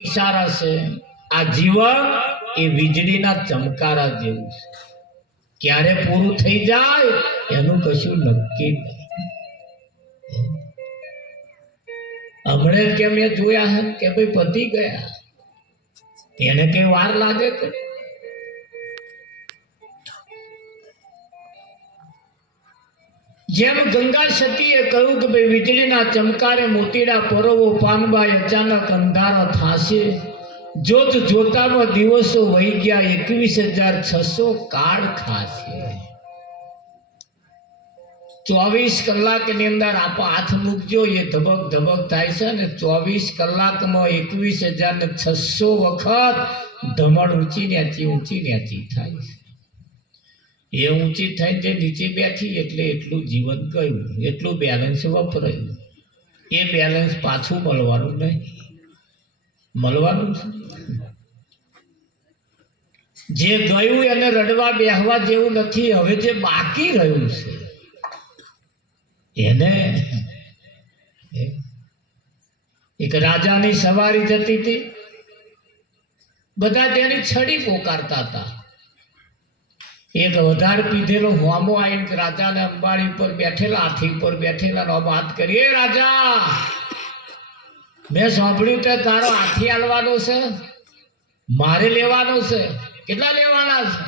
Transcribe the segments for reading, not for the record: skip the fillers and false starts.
ઈશારા છે આ જીવન એ વીજળીના ચમકારા જેવું છે, ક્યારે પૂરું થઈ જાય એનું કશું નક્કી નહીં. હમણે કે મેં જોયા હે કે ભાઈ પતી ગયા, એને કઈ વાર લાગે કે જેમ ગંગા સતીએ કહ્યું કે ભાઈ વીજળીના ચમકારે મોતીડા પરોવો પાનબાઈ અચાનક અંધારો થાશે. જોત જોતામાં દિવસો વહી ગયા 21,600 કાળ ખાશે. 24 કલાકની અંદર આપ હાથ મૂકજો, એ ધબક ધબક થાય છે ને 24 કલાકમાં 21,600 વખત ધમણ ઊંચી નેચી થાય છે. એ ઊંચી થઈને જે નીચે બેઠી એટલે એટલું જીવન ગયું, એટલું બેલેન્સ વપરાયું. એ બેલેન્સ પાછું મળવાનું નહીં, મળવાનું જે ગયું એને રડવા બેહવા જેવું નથી. હવે જે બાકી રહ્યું છે એને એક રાજાની સવારી જતી હતી, બધા તેની છડી પોકારતા હતા. એક વધારે પીધેલો હોમો આવીને રાજાને અંબાડી પર બેઠેલા, હાથી પર બેઠેલા વાત કરી, એ રાજા, મેં સાંભળ્યું તે તારો હાથી હાલવાનો છે, મારે લેવાનો છે, કેટલા લેવાના છે?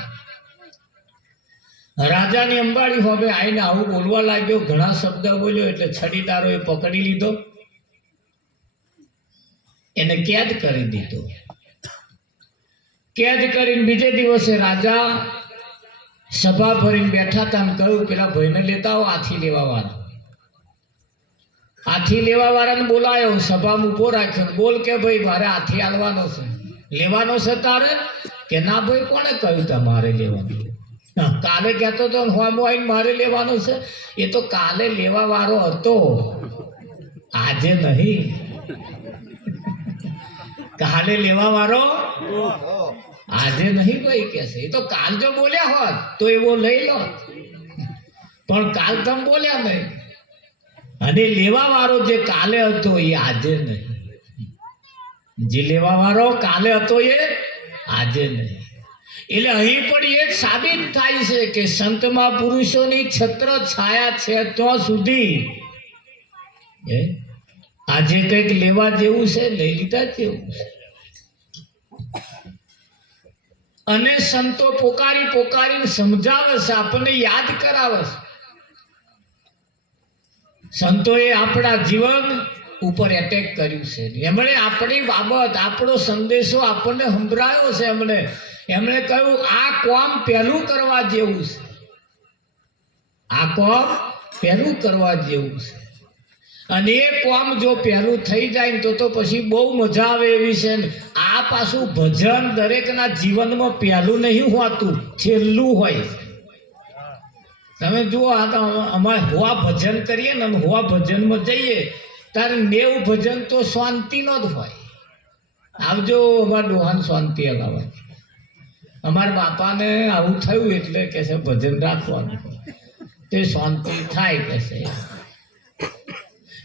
રાજાની અંબાડી હવે આવીને આવું બોલવા લાગ્યો, ઘણા શબ્દ બોલ્યો એટલે છડીદારો એ પકડી લીધો, એને કેદ કરી દીધો. કેદ કરીને બીજે દિવસે રાજા સભા ભરીને બેઠા હતા ને કહ્યું, પેલા ભાઈને લેતા આવો, હાથી લેવા વાળા. હાથી લેવા વાળાને બોલાયો, સભામાં ઉભો રાખ્યો, બોલ કે ભાઈ મારે હાથી હાલવાનો છે, લેવાનો છે તારે? કે ના ભાઈ, કોણે કહ્યું તમારે લેવાનું? કાલે કહેતો તો હોમો આવીને મારે લેવાનું છે. એ તો કાલે લેવા વાળો હતો, આજે નહીં. કાલે લેવા વાળો આજે નહીં ભાઈ કે છે. એ તો કાલ જો બોલ્યા હોત તો એવો લઈ લો, પણ કાલ તમે બોલ્યા નહીં. અને લેવા વાળો જે કાલે હતો એ આજે નહીં, જે લેવા વાળો કાલે હતો એ આજે નહીં. એટલે અહીં પણ એ સાબિત થાય છે કે સંતમાં પુરુષોની છત્ર છાયા છે ત્યાં સુધી આજે કંઈક લેવા જેવું છે, લઈ લીધા જેવું છે. અને સંતો પોકારીને સમજાવે છે, આપણને યાદ કરાવે છે. સંતોએ આપણા જીવન ઉપર એટેક કર્યું છે. એમણે આપણી બાબત, આપણો સંદેશો આપણને સંભળાયો છે. એમણે કહ્યું આ કામ પહેલું કરવા જેવું છે, આ કામ પહેલું કરવા જેવું છે. અને એ કામ જો પહેલું થઈ જાય ને તો પછી બહુ મજા આવે એવી છે. આ પાછું ભજન દરેકના જીવનમાં પહેલું નહીં હોતું, છેલ્લું હોય. તમે જુઓ, આ તો અમારે હોવા ભજન કરીએ ને, હોવા ભજનમાં જઈએ ત્યારે 90 ભજન તો શાંતિનો જ હોય. આવજો અમારા ડોહાને શાંતિ હલાવવા. અમારા બાપાને આવું થયું એટલે કે છે ભજન રાખવાનું, તે શાંતિ થાય કે છે.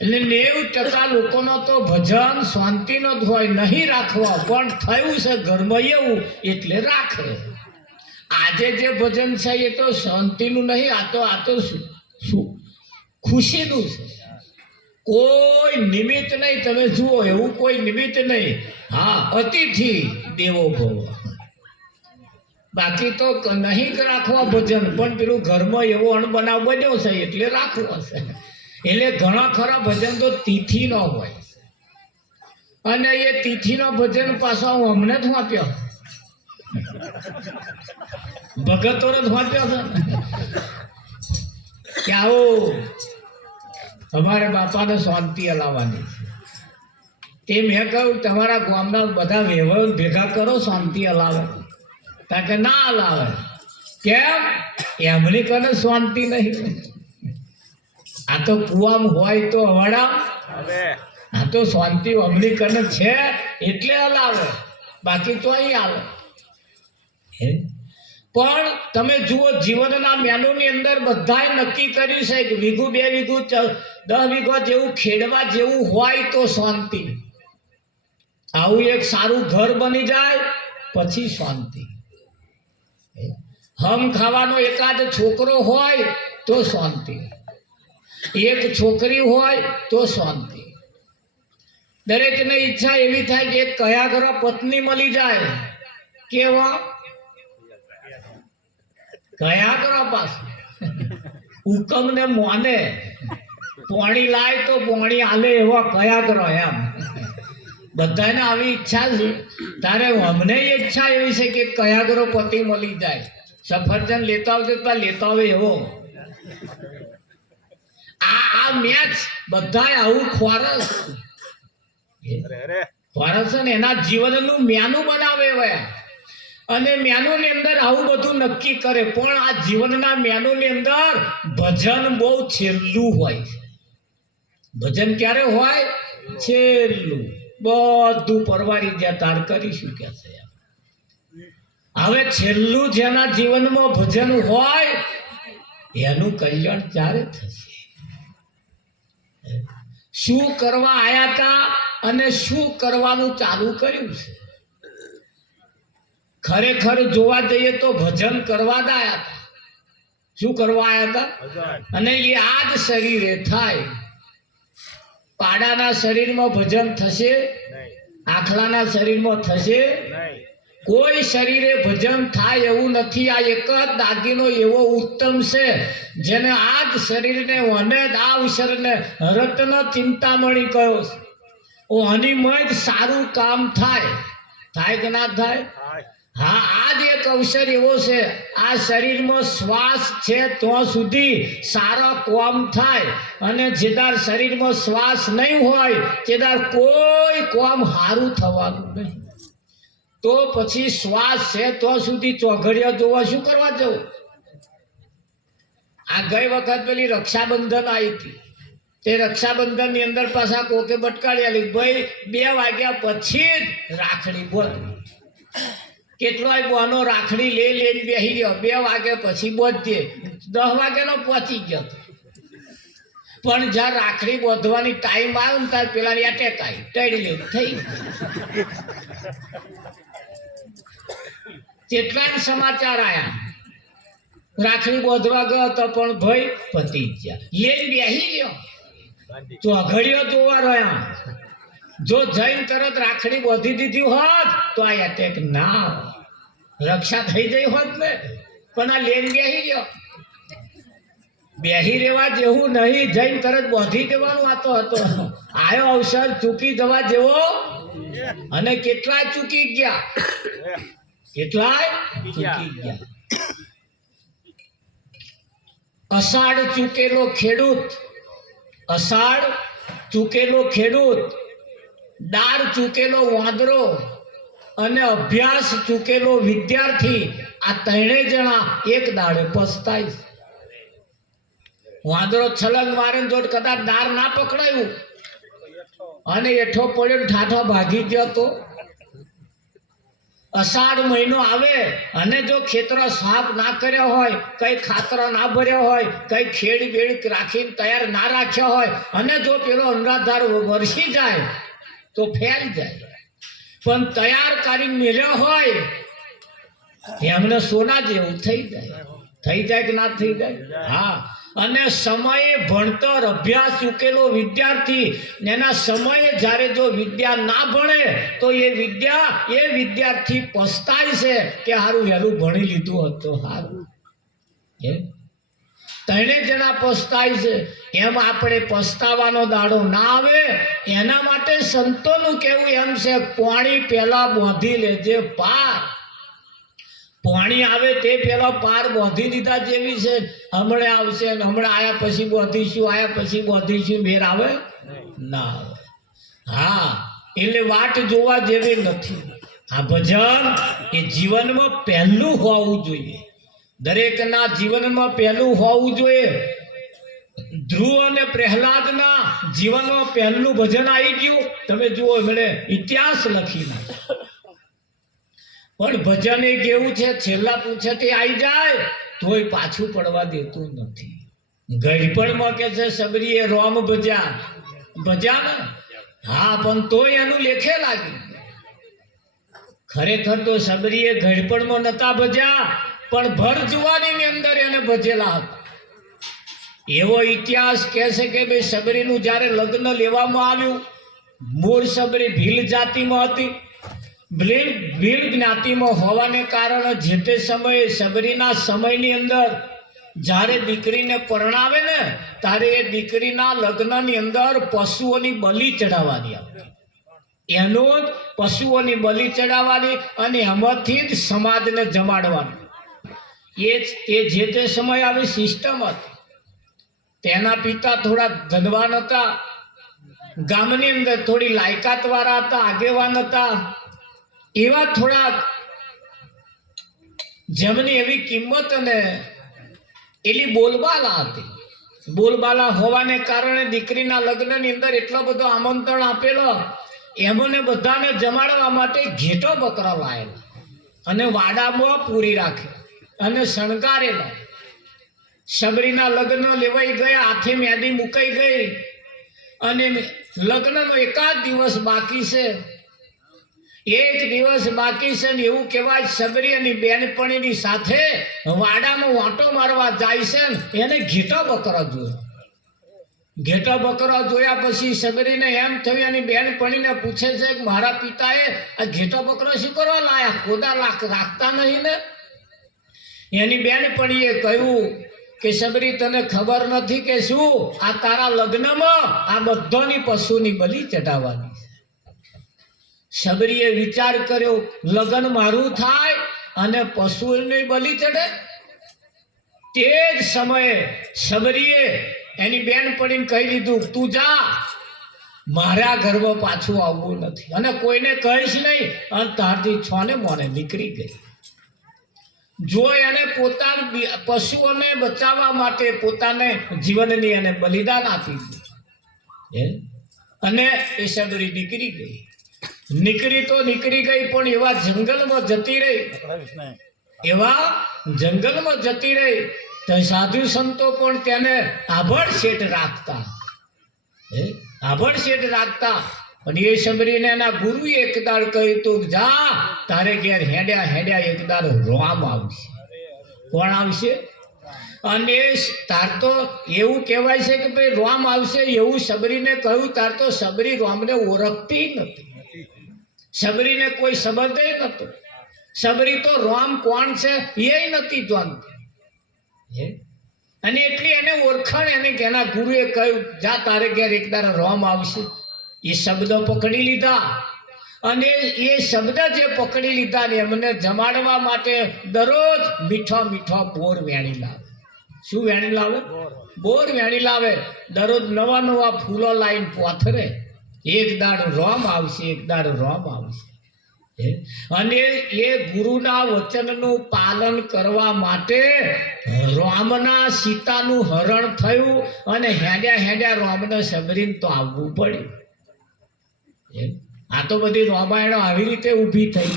એટલે 90% લોકોનો તો ભજન શાંતિનો જ હોય, નહીં રાખવા, પણ થયું છે ઘરમાં એવું એટલે રાખે. આજે જે ભજન છે એ તો શાંતિનું નહીં, આ તો શું ખુશીનું છે. કોઈ નિમિત્ત નહીં. તમે જુઓ, એવું કોઈ નિમિત્ત નહીં. હા, અતિથિ દેવો ભવ. બાકી તો નહીં રાખવા ભજન, પણ પેલું ઘરમાં એવો અણબનાવ બન્યો છે એટલે રાખવો છે. એટલે ઘણા ખરા ભજન તો તિથિનો હોય, અને એ તિથિનો ભજન પાછો હું હમણાં જ વાંપ્યો, ભગતોને જ વાંપ્યો છે કે આવો તમારે બાપાને શાંતિ હલાવવાની છે. તે મેં કહ્યું તમારા ગામના બધા વ્યવહાર ભેગા કરો, શાંતિ હલાવે. કારણ કે ના હલાવે. કેમ? એમની કને શાંતિ નહીં. આ તો કુવામાં હોય તો હવાડા, આ તો શાંતિ અમલી કને છે એટલે હલાવે, બાકી તો અહીં આવે. પણ તમે જુઓ, જીવનના મેનુની અંદર બધાએ નક્કી કર્યું છે કે વીઘું 2 વીઘું 10 વીઘા જેવું ખેડવા જેવું હોય તો શાંતિ. આવું એક સારું ઘર બની જાય પછી શાંતિ. હમ ખાવાનો એકાદ છોકરો હોય તો શાંતિ, એક છોકરી હોય તો શાંતિ. દરેકને ઈચ્છા એવી થાય કે કયા ઘર પત્ની મળી જાય, કેવા કયા ઘર પાસે હુકમ ને મોને, પોણી લાય તો પોણી આલે એવા કયા કરો એમ. બધાને આવી ઈચ્છા છે. તારે અમને ઈચ્છા એવી છે કે કયા ઘરો પતિ મળી જાય. સફરજન લેતા આવજો તો લેતા આવે એવો. આ મેચ બધા આવું ખોરસ છે ને એના જીવનનું મેનુ બનાવે હોય અને મેનુની અંદર આવું બધું નક્કી કરે. પણ આ જીવનના મેનુની અંદર ભજન બહુ છેલ્લું હોય છે. ભજન ક્યારે હોય? છેલ્લું. બધું પરવારી જ્યાં તાર કરીશું કે છે. હવે છેલ્લું જેના જીવનમાં ભજન હોય એનું કલ્યાણ ક્યારે થશે? શું કરવા આયા હતા અને શું કરવાનું ચાલુ કર્યું છે? ખરેખર જોવા જઈએ તો ભજન કરવા જ આયા હતા. શું કરવા આયા હતા? અને એ આ જ શરીરે થાય. પાડાના શરીરમાં ભજન થશે? આખલાના શરીરમાં થશે? કોઈ શરીરે ભજન થાય એવું નથી. આ એક જ દાગીનો એવો ઉત્તમ છે જેને આ જ શરીરને અને આ અવસરને રત્ન ચિંતામણી કહ્યો છે. હનીમય જ સારું કામ થાય. થાય કે ના થાય? હા, આ જ એક અવસર એવો છે. આ શરીરમાં શ્વાસ છે ત્યાં સુધી સારા કોમ થાય અને જેદાર શરીરમાં શ્વાસ નહીં હોય તેદાર કોઈ કોમ સારું થવાનું નહીં. તો પછી શ્વાસ છે તો સુધી ચોઘડિયા જોવા શું કરવા જવું? આ ગઈ વખત પેલી રક્ષાબંધન આવી હતી. તે રક્ષાબંધનની અંદર પાછા કોકે બટકાડી આલી, ભાઈ 2 વાગ્યા પછી જ રાખડી બોલ. કેટલોય બોનો રાખડી લઈને બેસી ગયો, 2 વાગ્યા પછી બોધીએ, 10 વાગ્યાનો પહોંચી ગયો. પણ જ્યાં રાખડી બોધવાની ટાઈમ આવ્યો ને ત્યારે પેલા એટેક આવી, ટળી લે થઈ. કેટલાય સમાચાર આયા. રાખડી બોધવા ગયો તો પણ ભાઈ પતી ગયા, લઈને બેસી ગયો, ચોઘડિયો જોવા રહ્યા. જો જઈને તરત રાખડી બોધી દીધી હોત તો આ એટેક ના રક્ષા થઈ ગઈ હોત ને. પણ આ લઈને બેસી ગયો. બેસી રહેવા જેવું નહીં, જઈને તરત બોધી દેવાનું આતો હતો. આયો અવસર ચૂકી જવા જેવો. અને કેટલાય ચૂકી ગયા, કેટલાય ચૂકી ગયા. અષાઢ ચૂકેલો ખેડૂત, અષાઢ ચૂકેલો ખેડૂત, દાળ ચૂકેલો વાંદરો અને અભ્યાસ ચૂકેલો વિદ્યાર્થી, આ ત્રણેય જણા એક દાડે પસ્તાય. વાંદરો છલંગ મારે જો કદાચ દાળ ના પકડાયું અને એઠો પડ્યો ઠાઠો ભાગી ગયો તો. અષાઢ મહિનો આવે અને જો ખેતરો સાફ ના કર્યા હોય, કઈ ખાતરો ના ભર્યા હોય, કઈ ખેડ બેડ રાખીને તૈયાર ના રાખ્યા હોય અને જો પેલો અનરાધાર વરસી જાય તો ફેલ જાય. પણ તૈયાર કરી મેળ્યા હોય એમને સોના જેવું થઈ જાય. થઈ જાય કે ના થઈ જાય? હા. અને સમયે ભણતર અભ્યાસ ચૂકેલો વિદ્યાર્થી એના સમયે જ્યારે જો વિદ્યા ના ભણે તો એ વિદ્યાર્થી પસ્તાય છે કે સારું વહેલું ભણી લીધું હતું સારું. ત્રણેય જણા પસ્તાય છે. એમ આપણે પસ્તાવાનો દાડો ના આવે એના માટે સંતોનું કહેવું એમ છે, પાણી પહેલા બાંધી લેજે પાર. પાણી આવે તે પેલા પાર બાંધી દીધા જેવી છે. હમણાં આવશે ને હમણાં આયા પછી બાંધીશું, આયા પછી બાંધીશું, મેર આવે ના આવે. હા, એટલે વાટ જોવા જેવી નથી. આ ભજન એ જીવનમાં પહેલું હોવું જોઈએ. દરેકના જીવનમાં પહેલું હોવું જોઈએ. ધ્રુવ અને પ્રહલાદના જીવનમાં પહેલું ભજન આવી ગયું. તમે જુઓ, મને ઇતિહાસ લખી નાખ્યો. પણ ભજન એ કેવું છે, છેલ્લા પૂછેથી આવી જાય તોય પાછું પડવા દેતું નથી. ગઢપણમાં કે છે સબરીએ રોમ ભજ્યા ને, હા, પણ તોય એનું લેખે લાગી. ખરેખર તો સબરીએ ઘડપણમાં નતા ભજ્યા, પણ ભર જુવાનીની અંદર એને ભજેલા હતા. એવો ઇતિહાસ કહે છે કે ભાઈ સબરીનું જ્યારે લગ્ન લેવામાં આવ્યું, મૂળ સબરી ભીલ જાતિમાં હતી. ભીલ જ્ઞાતિમાં હોવાને કારણે જે તે સમયે સબરીના સમયની અંદર જ્યારે દીકરીને પરણાવે ને ત્યારે એ દીકરીના લગ્નની અંદર પશુઓની બલિ ચડાવવાની આવતી. એનો જ પશુઓની બલિ ચડાવવાની અને એમાંથી જ સમાજને જમાડવાનું. એ જે તે સમયે આવી સિસ્ટમ હતી. તેના પિતા થોડા ધનવાન હતા, ગામની અંદર થોડી લાયકાતવાળા હતા, આગેવાન હતા. એવા થોડા જેમની એવી કિંમત અને એની બોલબાલા હતી. બોલબાલા હોવાને કારણે દીકરીના લગ્નની અંદર એટલો બધો આમંત્રણ આપેલો. એમને બધાને જમાડવા માટે ઘેટો બકરા લાયેલા અને વાડામાં પૂરી રાખે અને શણગારેલા. સબરીના લગ્ન લેવાઈ ગયા, હાથે મેદી મુકાઈ ગઈ અને લગ્નનો એકાદ દિવસ બાકી છે. એક દિવસ બાકી છે ને એવું કહેવાય સબરી અને બેનપણીની સાથે વાડામાં વાંટો મારવા જાય છે ને એને ઘેટા બકરા જોયા. ઘેટા બકરા જોયા પછી સબરીને એમ થયું, એની બેનપણીને પૂછે છે કે મારા પિતાએ આ ઘેટા બકરા શું કરવા લાયા, ખોદા રાખતા નહીં ને? એની બેનપણીએ કહ્યું કે સબરી તને ખબર નથી કે શું આ તારા લગ્નમાં આ બધાની પશુની બલિ ચઢાવવાની. સબરીએ વિચાર કર્યો, લગ્ન મારું થાય અને પશુની બલિ ચઢે? તે જ સમયે સબરીએ એની બેનપણીને કહી દીધું, તું જા, મારા ઘરમાં પાછું આવવું નથી અને કોઈને કહીશ નહીં. અને તારથી છોને મોને નીકળી ગઈ. જો એને પોતાના પશુઓને બચાવવા માટે પોતાને જીવનની એને બલિદાન આપી દીધું અને એ સબરી નીકળી ગઈ. નીકળી તો નીકળી ગઈ પણ એવા જંગલમાં જતી રહી. તો સાધુ સંતો પણ તેને આભળ શેઠ રાખતા. અને એ સબરીને એના ગુરુએ એક દાડ કહ્યું તું, જા તારે ઘેર હેડ્યા એક દાડ રોમ આવશે. કોણ આવશે? અને તાર તો એવું કહેવાય છે કે ભાઈ રોમ આવશે એવું સબરીને કહ્યું. તાર તો સબરી રોમને ઓળખતી નથી, સબરીને કોઈ સંબંધ નતો. સબરી તો રોમ કોણ છે એ નથી જાણતી. અને એટલી એને ઓળખાણ એને એના ગુરુએ કહ્યું, જા તારે ઘેર એક દાડો રોમ આવશે. એ શબ્દ પકડી લીધા અને એ શબ્દ જે પકડી લીધા ને એમને જમાડવા માટે દરરોજ મીઠા બોર વેણી લાવે. શું વેણી લાવે? બોર વેણી લાવે. દરરોજ નવા ફૂલો લાવીને પોથરે. એક દાડો રોમ આવશે, એક દાડો રોમ આવશે. અને એ ગુરુના વચનનું પાલન કરવા માટે રામના સીતાનું હરણ થયું અને હેડ્યા રામને સબરીને તો આવવું પડ્યું. આ તો બધી રામાયણો આવી રીતે ઊભી થઈ.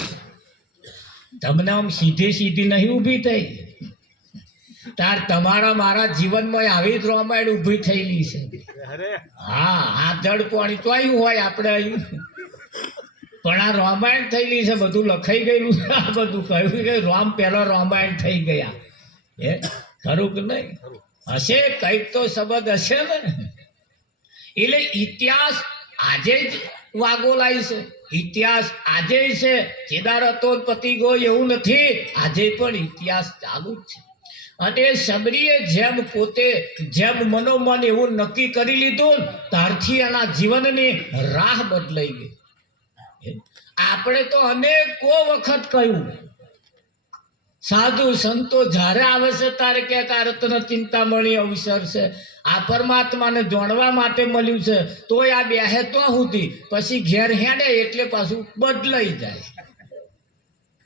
તમને આમ સીધી નહીં ઊભી થઈ. તાર તમારા મારા જીવનમાં આવી જ રામાયણ ઊભી થયેલી છે. હા, આ જડ પાણી તો આવ્યું હોય આપણે આવ્યું, પણ આ રામાયણ થયેલી છે. બધું લખાઈ ગયેલું છે. આ બધું કહ્યું કે રામ પહેલો રામાયણ થઈ ગયા. ખરું કે નહીં? હશે, કંઈક તો શબ્દ હશે ને. એટલે ઇતિહાસ આજે જ વાગો લાવી છે. ઇતિહાસ આજે છે. ચેદાર હતો પતિ ગયો એવું નથી. આજે પણ ઇતિહાસ ચાલુ જ છે. અને સબરીએ જેમ મનોમન એવું નક્કી કરી લીધું ત્યારથી એના જીવનની રાહ બદલાઈ ગઈ. આપણે તો અનેકો વખત કહ્યું, સાધુ સંતો જ્યારે આવે છે ત્યારે ક્યાંક આ રત્ન ચિંતામણી અવસર છે, આ પરમાત્માને જાણવા માટે મળ્યું છે, તોય આ બેહે તો સુધી પછી ઘેર હેડે એટલે પાછું બદલાઈ જાય.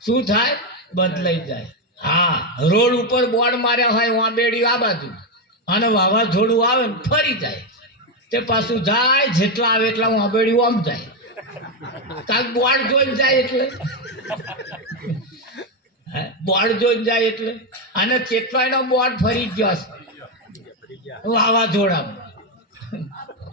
શું થાય? બદલાઈ જાય. હા, રોડ ઉપર બોર્ડ માર્યા હોય વાંબેડી આ બાજુ અને વાવાઝોડું આવે ને ફરી જાય તે પાછું જાય. જેટલા આવે એટલા વાંબેડી આમ જાય. કાંક બોર્ડ જોઈને જાય એટલે અને ચેટવાયનો બોર્ડ ફરી ગયો છે વાવાઝોડામાં.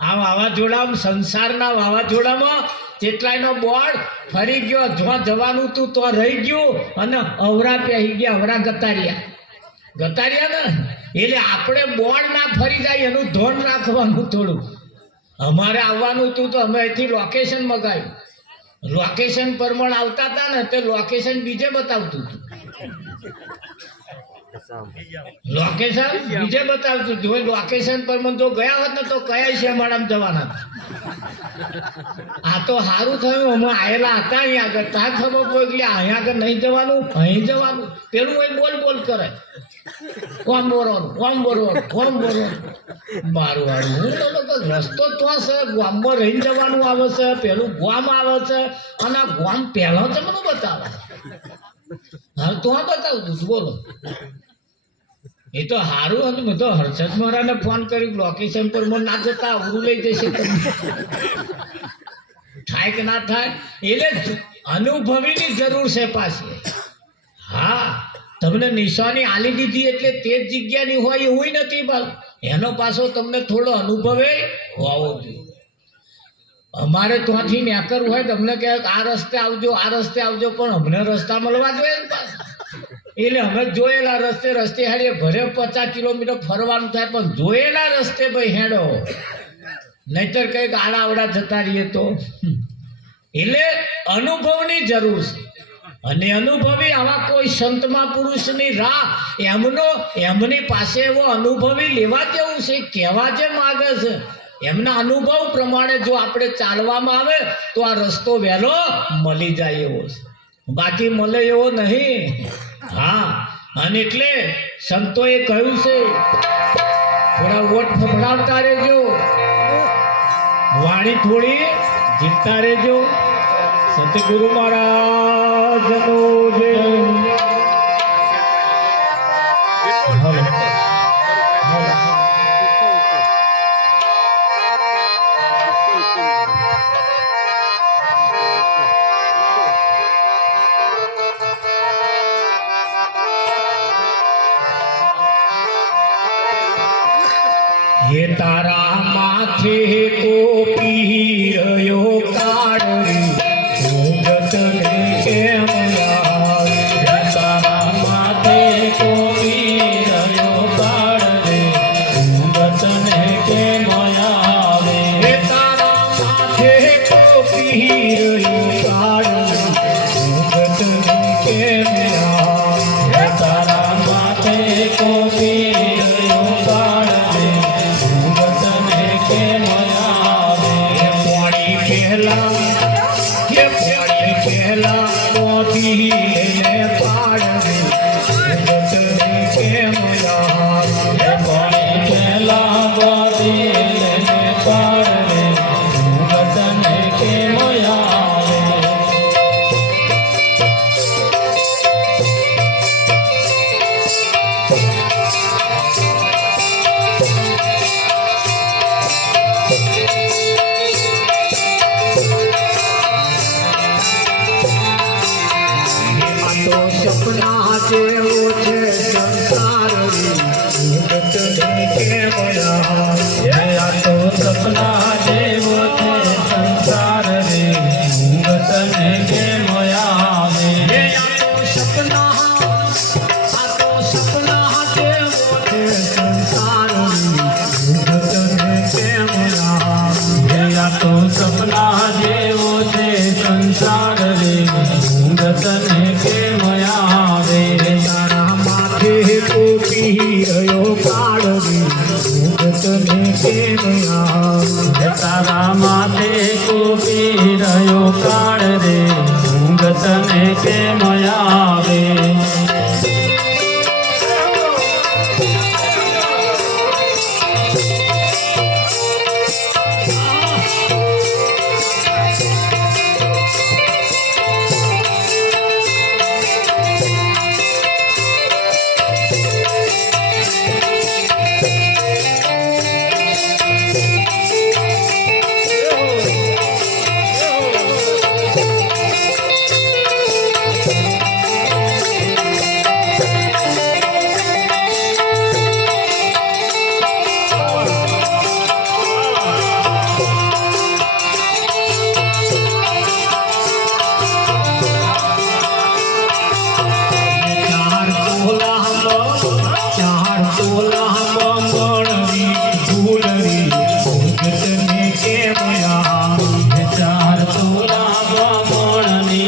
આ વાવાઝોડામાં, સંસારના વાવાઝોડામાં કેટલાયનો બોર્ડ ફરી ગયો, જ્યાં જવાનું તું તો રહી ગયું અને અવરા પહેરી ગયા, અવરા ગતાર્યા ને. એટલે આપણે બોર્ડ ના ફરી જાય એનું ધોન રાખવાનું થોડું. અમારે આવવાનું હતું તો અમે અહીંથી લોકેશન મગાવ્યું. લોકેશન પ્રમાણે આવતા હતા ને તે લોકેશન બીજે બતાવતું હતું. લોકેશન બીજે બતાવતું હતું. લોકેશન પ્રમાણે જો ગયા હોત ને તો કયા છે મારા જવાના. આ તો સારું થયું અમે આવેલા હતા અહીંયા આગળ. ત્યાં ખબર પડી અહીંયા આગળ નહીં જવાનું, અહીં જવાનું. પેલું કોઈ બોલ કરે, ઓમ બોલવાનું. મારું હારું હું તો રસ્તો તો છે, ગામમાં રહીને જવાનું આવે છે, પેલું ગામ આવે છે અને આ ગામ પહેલા તમને બતાવે. હા તો બતાવતું બોલો. એ તો સારું હતું. મેં તો હર્ષદ મારાને ફોન કરી લોકેશન પર મને ના જતા અવરું લઈ જશે થાય કે ના થાય. એટલે અનુભવીની જરૂર છે પાછી. હા તમને નિશાની આલી દીધી એટલે તે જ જગ્યાની હોય એવું નથી, બસ એનો પાછો તમને થોડો અનુભવે હોવો જોઈએ. અમારે ત્યાંથી નેકરવું હોય તમને કહે આ રસ્તે આવજો, પણ અમને રસ્તા મળવા જોઈએ ને પાછા. એટલે અમે જોયેલા રસ્તે હેડીએ ભરે 50 કિલોમીટર ફરવાનું થાય, પણ જોયેલા રસ્તે ભાઈ હેડો, નહીતર કંઈક આડાવડા જતા રહીએ તો. એટલે અનુભવની જરૂર છે. અને અનુભવી આવા કોઈ સંતમાં પુરુષની રાહ એમની પાસે એવો અનુભવી લેવા જેવું છે, કહેવા જે માગે છે એમના અનુભવ પ્રમાણે જો આપણે ચાલવામાં આવે તો આ રસ્તો વહેલો મળી જાય એવો છે, બાકી મળે એવો નહીં. હા અને એટલે સંતોએ કહ્યું છે થોડા વોટ ફફડાવતા રહેજો, વાણી થોડી જીતતા રહેજો. સતગુરુ મહારાજનો જય. હે તારા માથે કોપી રહ્યો કાળ કેમ તારા માથે કોપી રહ્યો કાળ રે તને કેમ આવે. હે તારા માથે કોપી રહ્યો કાળ તને કેમ આવે. તારા માથે કોપી રહ્યો કાળ રે તને કેમ આવે. પાણી પહેલા મોતી ને પાડે કેમ આવે. પાણી પહેલા મોતી ને પાડે તને કેમ આવે. સપના જેવો છે સંસાર તને કેમ આવે. આ તો સપના જેવો છે સંસાર રે તને કેમ આવે. આ તો સપના જેવો છે સંસાર તને કેમ આવે. આ તો સપના જેવો છે સંસાર રે તને કેમ આવે. તારા માથે કોપી રહ્યો કાળ રે તને કેમ આવે. તારા માથે કોપી રહ્યો કાળ રે તને કેમ આવે.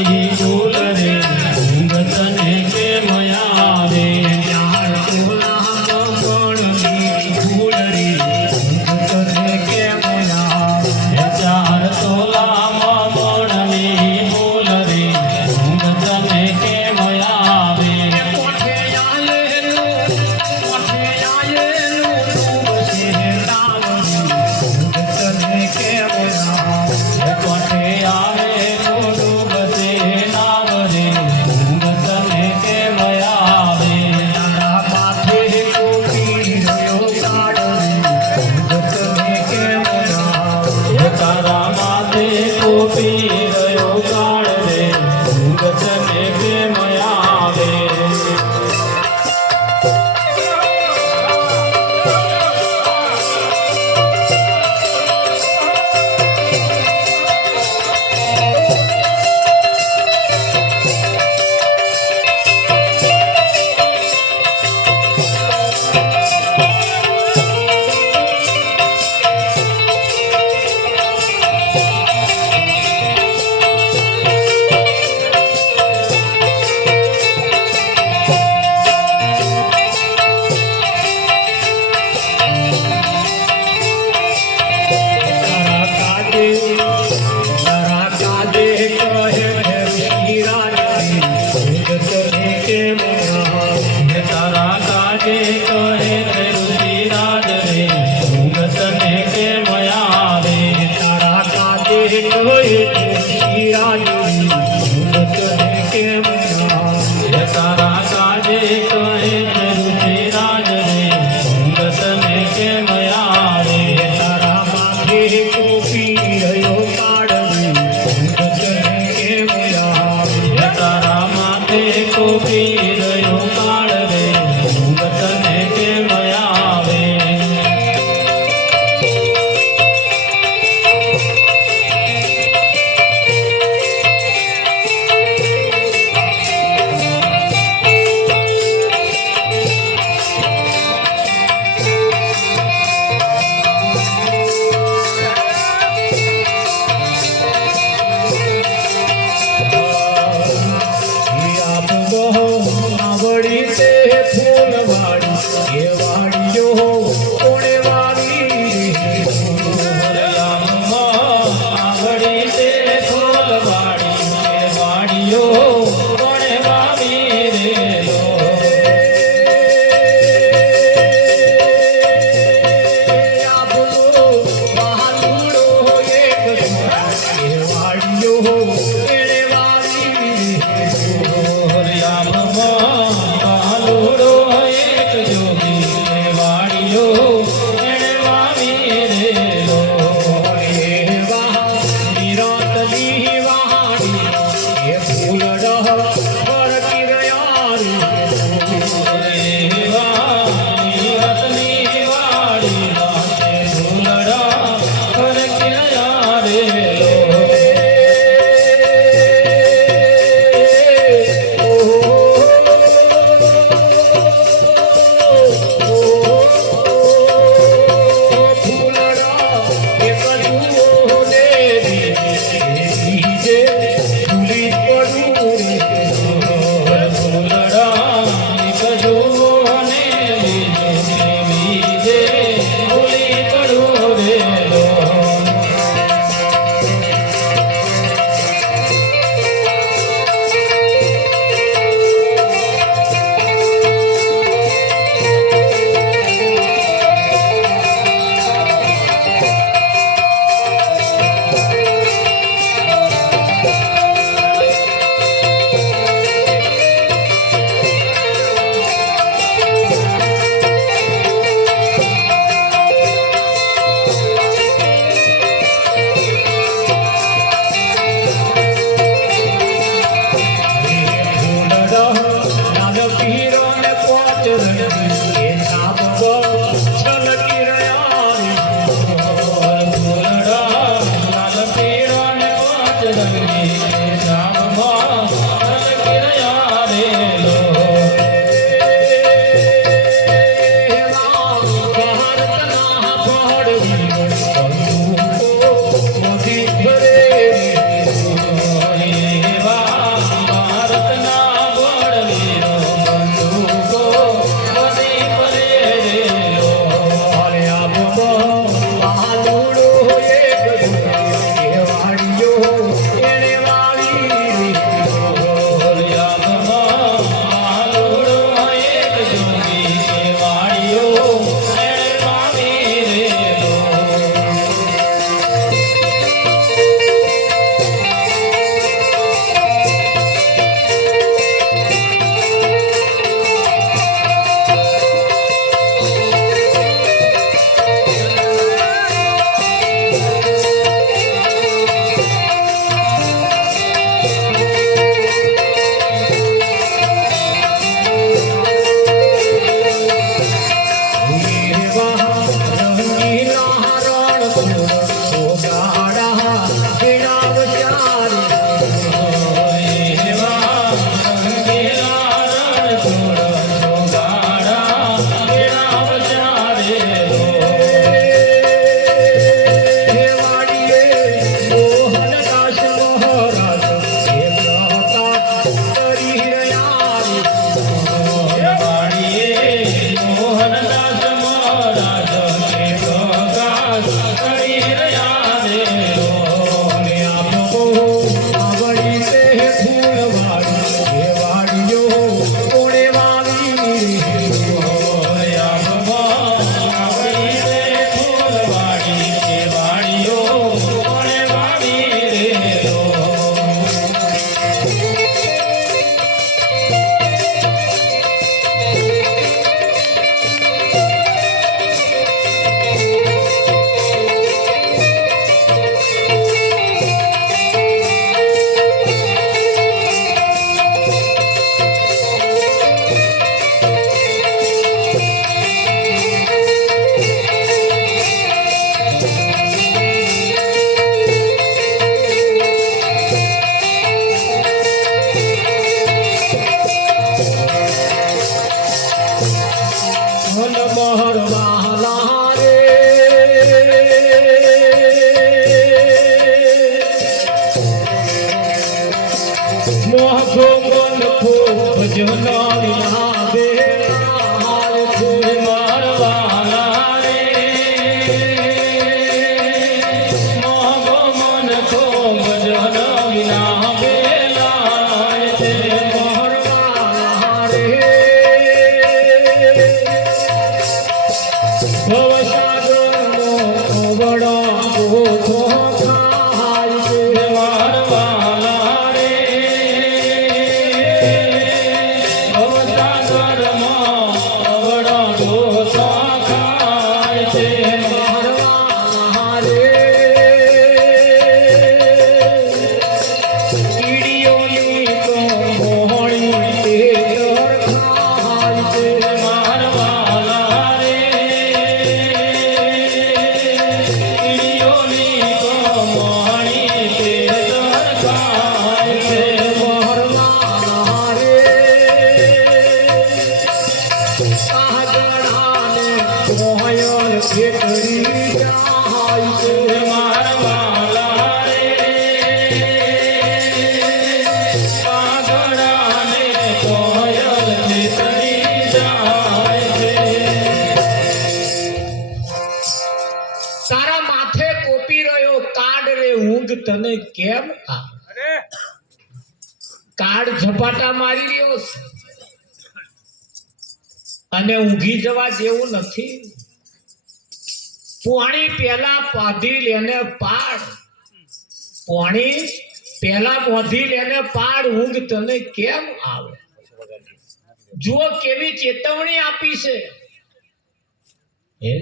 વાવી ફૂલ રે તને કેમ આવે ચાર તોલામાં મણની ફૂલ રે તને કેમ આવે ચાર તોલામાં મણની ફૂલ રે તને કેમ આવે કોઠે આયેલું તને કેમ આવે કોઠે આવેલું ડૂબશે નાવ રે તને કેમ આવે તારા માથે ટોપી રહ્યો કાળો તને કેમ આવે તારા માથે ટોપી રહ્યો કાળ રે તને કેમ આવે તારા કાજે કહે તને કેમ આવે તારા કાજે કહે ઋષિરાજ રે તને કેમ આવે તારા કાજે કહે તને કેમ આવે તારા કાજે કહે ઋષિરાજ રે તને કેમ આવે તારા માથે ટોપી રહ્યો કાળવી તને કેમ આવે તારા માથે ટોપી રહ્યો કાળ રે તને કેમ આવે આવડી તે ફૂલવાડી એ વાડીઓ કોણે વાવી આવડી તે ફૂલવાડી વાડીઓ કોણે વાવી રેલો આપનો મહાલુડો એક એ વાડીઓ એણે વાવી પાલુડો એક જોગી વાડીઓ એણે વાવી રેલો નિરાતની વાડી એ ફૂલડહ પર કિરયારી રતની વાડી રાતે ફૂલડા પર કિયા રેલો જો મન ખૂબ ભજના વિના બેહાર છે મારવાલા રે મોગો મન તો ભજન વિના બેલાય છે મારવાલા રે ભવસાગરનો ઓગળો ગોથો ખાય છે મારવાલા રે ભવસાગરમાં અવળો ઢોસો ખાય છે મારવાલા રે કીડીઓની તો મોહણી તે ખાય છે મારવાલા રે કીડીઓની તો મોહણી તે ખાય છે મારવાલા રે સાગરાને મોહયલ ખેતરી જાય છે મારવાલા રે કાગડાને કોયલ ચિતરી જાય છે તારા માથે કોપી રહ્યો કાડ રે ઊંઘ તને કેમ આવે કાડ ઝપાટા મારી રહ્યો છે અને ઊંઘી જવા જેવું નથી પોણી પેલા પાધી લેને પાડ પોણી પેલા પાધી લેને પાડ ઊંઘ તને કેમ આવે જુઓ કેવી ચેતવણી આપી છે હે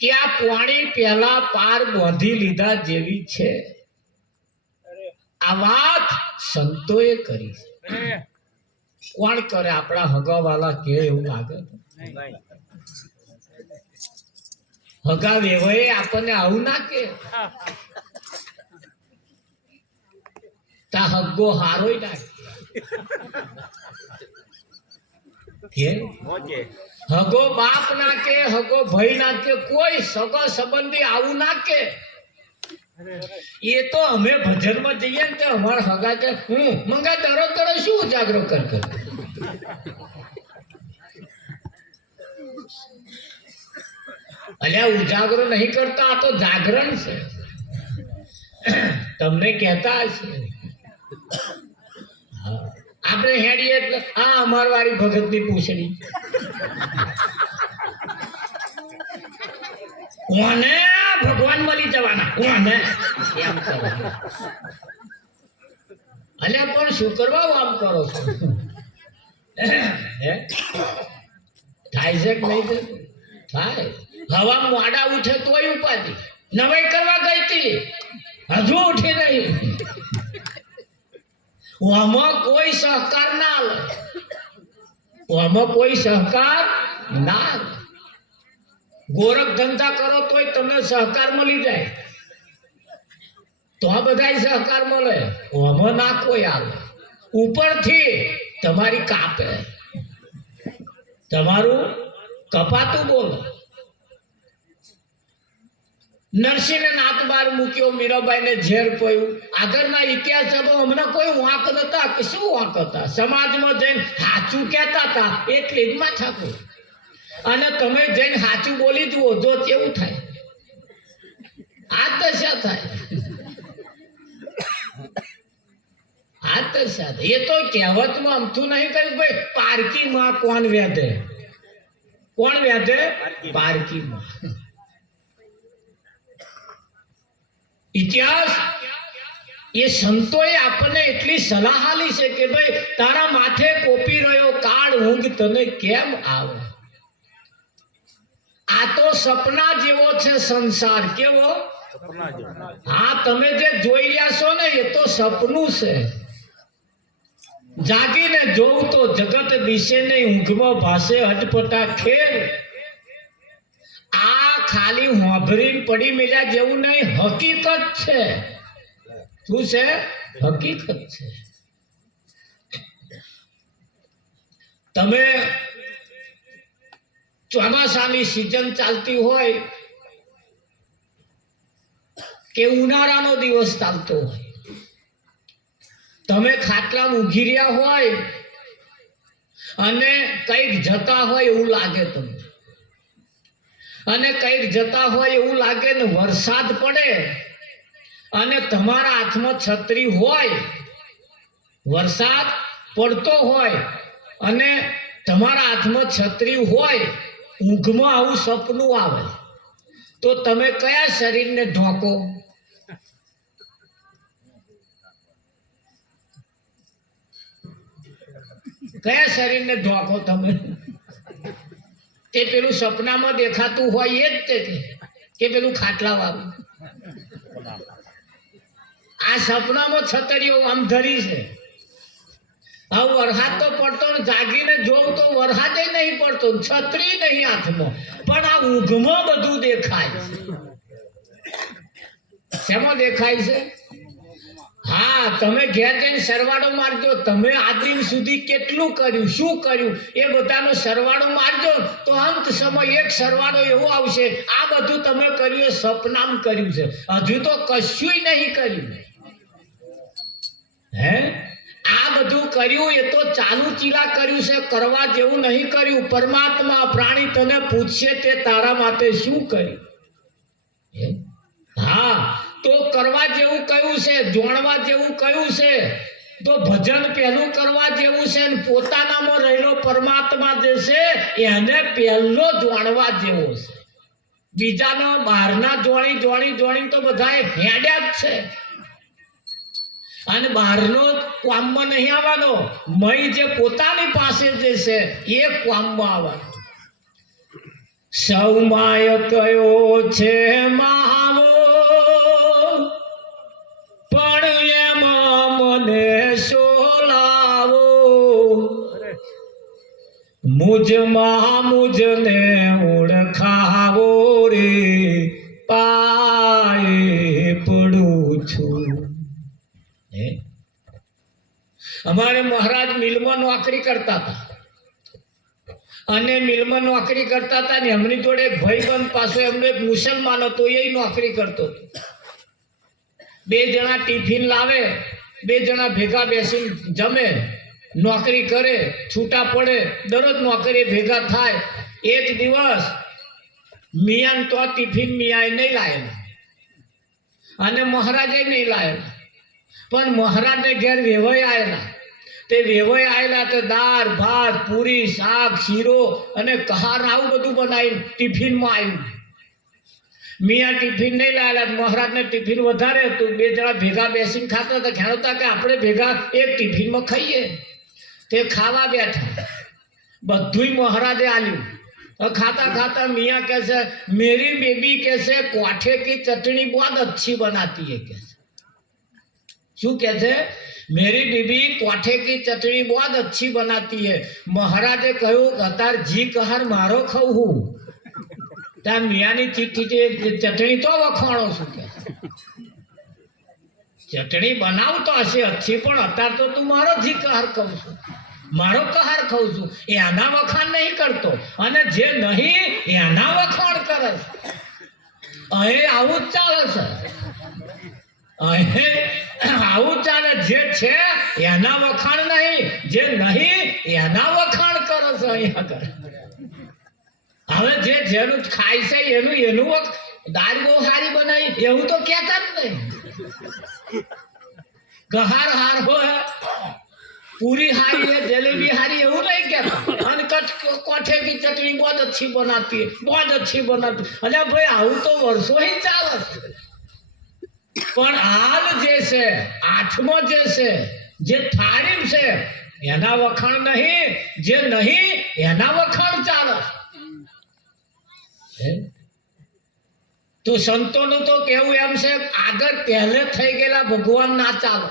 કે આ પાણી પેલા પાર બાંધી લીધા જેવી છે આ વાત સંતોએ કરી છે કોણ કરે આપણા હગાવાલા કે એવું લાગે હગા વેવાએ આપણને આવું ના કે તા હગ્ગો હારોય ના કે હગો બાપ ના કે હગો ભાઈ ના કે કોઈ સગો સંબંધી આવું ના કે એ તો અમે ભજનમાં જઈએ ને તો અમારા હગા કે હું મંગા દરો દરો શું ઉજાગરો કર અલ્યા ઉજાગરો નહીં કરતા આ તો જાગરણ છે તમને કહેતા હશે હા. આપણે હેડીએ એટલે આ અમાર વાળી ભગત ની પૂછડી કોને ભગવાન મળી જવાના કોને એમ કરો અલ્યા પણ શું કરવા આમ કરો છો હે થાય છે કે નહીં થતું? થાય હવા મોડા ઉઠે તોય ઉપાધિ નવાઈ કરવા ગઈ હતી હજુ ઉઠી નહીં આમાં કોઈ સહકાર ના આલે આમાં કોઈ સહકાર ના આલે ગોરખ ધંધા કરો તોય તમને સહકાર મળી જાય તો આ બધા સહકાર મળે આમાં ના કોઈ આવે ઉપરથી તમારી કાપે તમારું કપાતું બોલો નરસિંહને નાત બાર મૂક્યો મીરાબાઈને ઝેર પયું આગળના ઇતિહાસમાં હમણાં કોઈ વાંક નતા કે શું વાંક હતા સમાજમાં જઈને સાચું કહેતા હતા એટલે જ માથાકૂટ અને તમે જઈને સાચું બોલી જુઓ જો કેવું થાય આ દશા થાય આ દશા થાય એ તો કહેવતમાં અમથું નહીં કર્યું ભાઈ પારકીમાં કોણ વ્યાધે પારકીમાં ઇતિહાસ એ સંતોએ આપણને એટલી સલાહ આલી છે કે ભાઈ તારા માથે કોપી રહ્યો કાળ ઊંઘ તને કેમ આવે આ તો સપના જેવો છે સંસાર કેવો હા તમે જે જોઈ રહ્યા છો ને એ તો સપનું છે જાગીને જોઉં તો જગત દિશે નહીં ઊંઘમાં ભાસે હટપટા ખેલ આ ખાલી હોંભરીને પડી મેલ્યા જેવું નહીં હકીકત છે શું છે હકીકત છે તમે ચોમાસાની સિઝન ચાલતી હોય કે ઉનાળાનો દિવસ ચાલતો હોય તમે ખાટલામાં ઊંઘી રહ્યા હોય અને કંઈક જતા હોય એવું લાગે તમને, અને કંઈક જતા હોય એવું લાગે ને વરસાદ પડે અને તમારા હાથમાં છત્રી હોય, વરસાદ પડતો હોય અને તમારા હાથમાં છત્રી હોય, ઊંઘમાં આવું સપનું આવે તો તમે કયા શરીરને ઢોકો? કયા શરીરને ઢોકો તમે? તે પેલું સપનામાં દેખાતું હોય એ જ તે કે પેલું ખાટલા વાળું? આ સપનામાં છતરીઓ આમ ધરી છે. હવે વરસાદ તો પડતો ને જાગીને જોઉં તો વરસાદે નહીં પડતો, છત્રી નહીં હાથમાં, પણ આ ઊંઘમાં બધું દેખાય. શેમાં દેખાય છે? હા, તમે ઘેર જઈને સરવાળો મારજો. તમે આ દિન સુધી કેટલું કર્યું, શું કર્યું એ બધાનો સરવાળો મારજો તો અંત સમય એક સરવાળો એવો આવશે, આ બધું તમે કર્યું એ સપનામાં કર્યું છે, હજુ તો કશુંય નહીં કર્યું. હે, આ બધું કર્યું એ તો ચાલુ ચીલા કર્યું છે, કરવા જેવું નહીં કર્યું. પરમાત્મા પ્રાણી તને પૂછશે તે તારા માટે શું કર્યું? હા, તો કરવા જેવું કયું છે, જોણવા જેવું કયું છે? તો ભજન પહેલું કરવા જેવું છે, ને પોતાનામાં રહેલો પરમાત્મા જે છે એને પહેલો જોણવા જેવો છે. બીજાનો બહારના જોણી જોણી જોણી તો બધા હેડ્યા જ છે, અને બહારનો કામમાં નહીં આવવાનો. મય જે પોતાની પાસે જે છે એ કામમાં આવવાનો. સૌ માય કયો છે મહાવો, પણ એમાં મને સોલાવો. મુજમાં મુજને ઓળખાવો રે, પાયે પડું છું. અમારે મહારાજ મિલમાં નોકરી કરતા હતા, અને મિલમાં નોકરી કરતા હતા ને એમની જોડે એક ભાઈબંધ પાછો એમનો એક મુસલમાન હતો, એ નોકરી કરતો હતો. બે જણા ટિફિન લાવે, બે જણા ભેગા બેસી જમે, નોકરી કરે, છૂટા પડે, દરરોજ નોકરી ભેગા થાય. એક દિવસ મિયાન તો ટિફિન મિયાએ નહીં લાયેલા અને મહારાજે નહીં લાયેલા, પણ મહારાજને ઘેર વેવાઈ આવેલા. તે વેવાઈ આવેલા તો દાળ ભાત પૂરી શાક શીરો અને કહાર આવું બધું બનાવીને ટિફિનમાં આવ્યું. મિયા ટિફિન નહીં લાયેલા, મહારાજને ટિફિન વધારે હતું. બે જણા ભેગા બેસીને ખાતા હતા, ખેડતા કે આપણે ભેગા એક ટિફિનમાં ખાઈએ. તે ખાવા બેઠા, બધુંય મહારાજે આલ્યું. खाता खाता मियाँ कैसे, मेरी बेबी कैसे क्वाठे की चटनी बहुत अच्छी बनाती है. कैसे शू कहते, मेरी बीबी क्वाठे की चटनी बहुत अच्छी बनाती है. महाराजे कहूँ अतार जी कहर मारो खाऊ हूँ त्या मियानी चटनी तो वखाणो छू के चटनी बनाव तो हशे अच्छी पण अतार तो तू मारो जी कहर कहू छू, मारो कहर खाऊ छू. एना वखाण नहीं करतो अने जे नहीं एना वखाण करे. अहे आવું જ ચાલે છે, अहे આવું ચાલે. જે છે એના વખાણ નહીં, જે નહીં એના વખાણ કરે છે અહીંયા આગળ. હવે જે જેનું ખાય છે એનું એનું દાળ બહુ સારી બનાવી એવું તો કહેતા જ નહીં. ગહાર હાર હોય, पूरी हारी है, जलेबी हारी है, वो नहीं कहता. अनकट कोठे की चटनी बहुत अच्छी बनाती है, बहुत अच्छी बनाती. अरे भाई आવું तो वर्षों ही चाले. पण हाल जे છે આઠમો જે છે, જે થાળી છે એના વખાણ નહીં, જે નહીં એના વખાણ ચાલે. તો સંતોનું તો કેવું એમ છે, આગળ પહેલે થઈ ગયેલા ભગવાન ના ચાલે,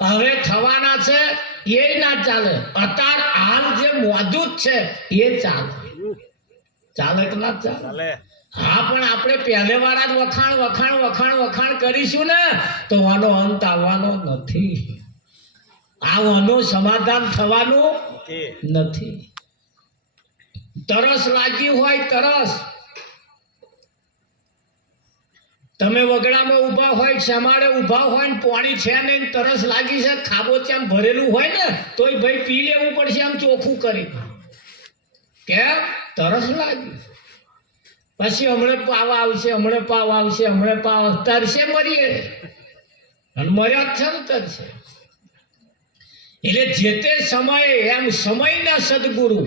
હવે થવાના છે એ ના ચાલે. અત્યારે હાલ જે મોજૂદ છે એ ચાલે. ચાલે કે ના ચાલે? હા, પણ આપણે પહેલે વાળા જ વખાણ વખાણ વખાણ વખાણ કરીશું ને તો આનો અંત આવવાનો નથી, આનું સમાધાન થવાનું નથી. તરસ લાગી હોય, તરસ તમે વગડામાં ઊભા હોય, સમાડે ઊભા હોય ને પાણી છે નહીં, તરસ લાગી છે, ખાબોચિયામ ભરેલું હોય ને તોય ભાઈ પી લેવું પડશે આમ ચોખ્ખું કરી. કેમ? તરસ લાગી. પછી હમણાં પાવ આવશે, હમણાં પાવ આવશે, હમણાં પાવ તરશે, મરીએ અને મર્યા જ છે ને તરશે. એટલે જે તે સમયે એમ સમયના સદગુરુ,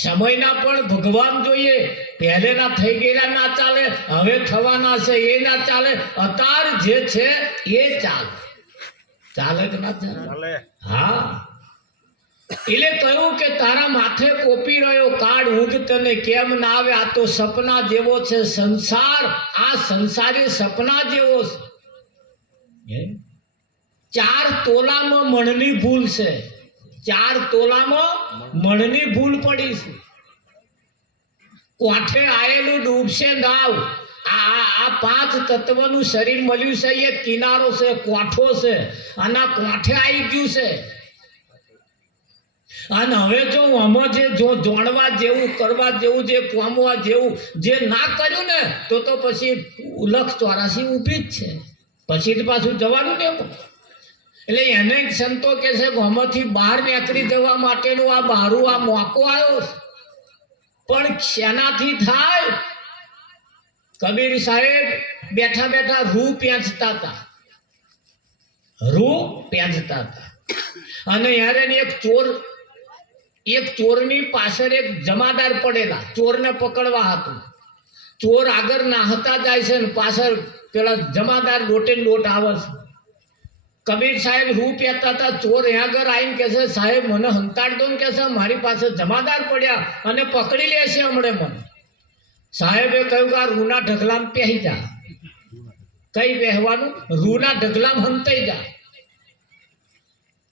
સમયના પણ ભગવાન જોઈએ. પહેલેના થઈ ગયેલા ના ચાલે, હવે થવાના છે એ ના ચાલે, અતાર જે છે એ ચાલે. ચાલે કે ના ચાલે? હા. એટલે કહ્યું કે તારા માથે કોપી રહ્યો કાળ ઊંઘ તને કેમ ના આવે? આ તો સપના જેવો છે સંસાર, આ સંસારી સપના જેવો છે. 4 તોલામાં મણની ભૂલ છે, 4 તોલામાં મણની ભૂલ પડી છે. કોઠે આયેલું ડૂબશે નાવ. આ 5 તત્વનું શરીર મળ્યું છે, એ કિનારો છે, કોઠો છે, અને આ કોઠે આવી ગયું છે. અને હવે જો આમાં જે જાણવા જેવું, કરવા જેવું, જે પામવા જેવું જે ના કર્યું ને તો પછી 184 ઊભી જ છે. પછી પાછું જવાનું ને. એટલે એને સંતો કે છે આમાંથી બહાર નીકળી જવા માટેનું આ બહારું આ મોકો આવ્યો છે. પણ શેનાથી થાય? કબીર સાહેબ બેઠા બેઠા રૂ પેંચતા હતા, રૂ પેંચતા હતા. અને યાર એક ચોરની પાછળ એક જમાદાર પડેલા, ચોરને પકડવા હતું. ચોર આગળ નાહતા જાય છે ને પાછળ પેલા જમાદાર લોટે લોટ આવે છે. કબીર સાહેબ રૂ પહેતા હતા, ચોર અહીંયા આગળ આવીને કે છે સાહેબ મને હંતાડ દો ને, કે છે મારી પાસે જમાદાર પડ્યા અને પકડી લે છે હમણે મને. સાહેબે કહ્યું કે આ રૂના ઢગલામાં પહેરી જા. કઈ બેહવાનું? રૂના ઢગલામાં હંતાઈ જા.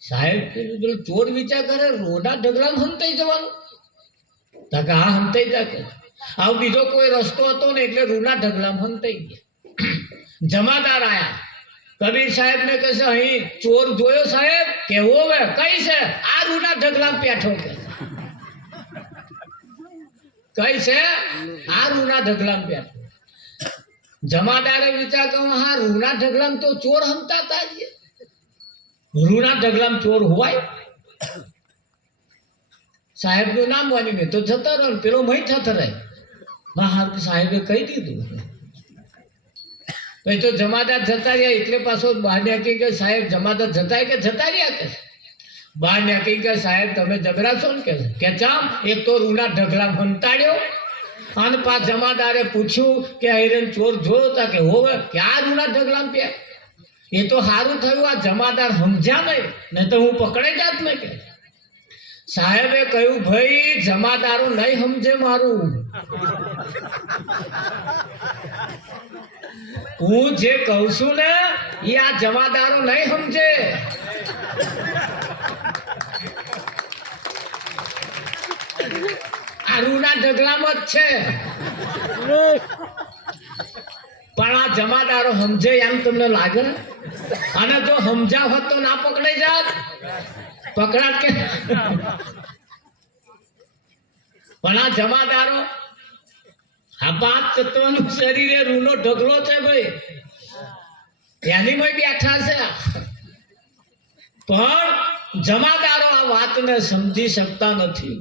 સાહેબ ચોર વિચાર કરે રૂના ઢગલામાં હંતાઈ જવાનું? કે હા હંતાઈ જા. કે આવો બીજો કોઈ રસ્તો હતો ને એટલે રૂના ઢગલામાં હંતાઈ ગયા. જમાદાર આયા. કબીર સાહેબ ને કહે છે અહીં ચોર જોયો સાહેબ? કે હોવે. કઈ છે? આ રૂના ઢગલામાં પેઠો. કે કઈ છે? આ રૂના ઢગલામાં પેઠો. જમાદારે વિચાર કર્યો હા રૂના ઢગલામાં તો ચોર હંતાતા જ. રૂના ઢગલામાં ચોર હોવાય? સાહેબ નું નામ માનીને તો જતો રહ્યો. પેલો મહી થતરાય. સાહેબે કહી દીધું. પછી તો જમાદાર જતા રહ્યા એટલે પાછો બહાર નાખી કે સાહેબ જમાદાર જતા કે જતા રહ્યા. કે બહાર નાખી કે સાહેબ તમે જબરા છો ને? કે ચામ એક તો રૂના ઢગલા હંતાડ્યો અને પાછ જમાદારે પૂછ્યું કે હિરેન ચોર જોયો હતા? કે હોવે. કે આ રૂના ઢગલા પે. એ તો સારું થયું આ જમાદાર સમજ્યા નહીં તો હું પકડાઈ જાત ને. કે સાહેબે કહ્યું ભાઈ જમાદારો નહીં સમજે મારું. હું જે કહું છું ને એ આ જમાદારો નહીં સમજે. આ રૂના ઢગલામાં જ છે. પણ આ જમાદારો સમજે એમ તમને લાગે? અને જો સમજા હોત તો ના પકડાઈ જાત? પકડાત કે? પણ આ જમાદારો આ 5 તત્વનું શરીરે રૂનો ઢગલો છે ભાઈ, એની માં બેઠા છે. પણ જમાદારો આ વાતને સમજી શકતા નથી.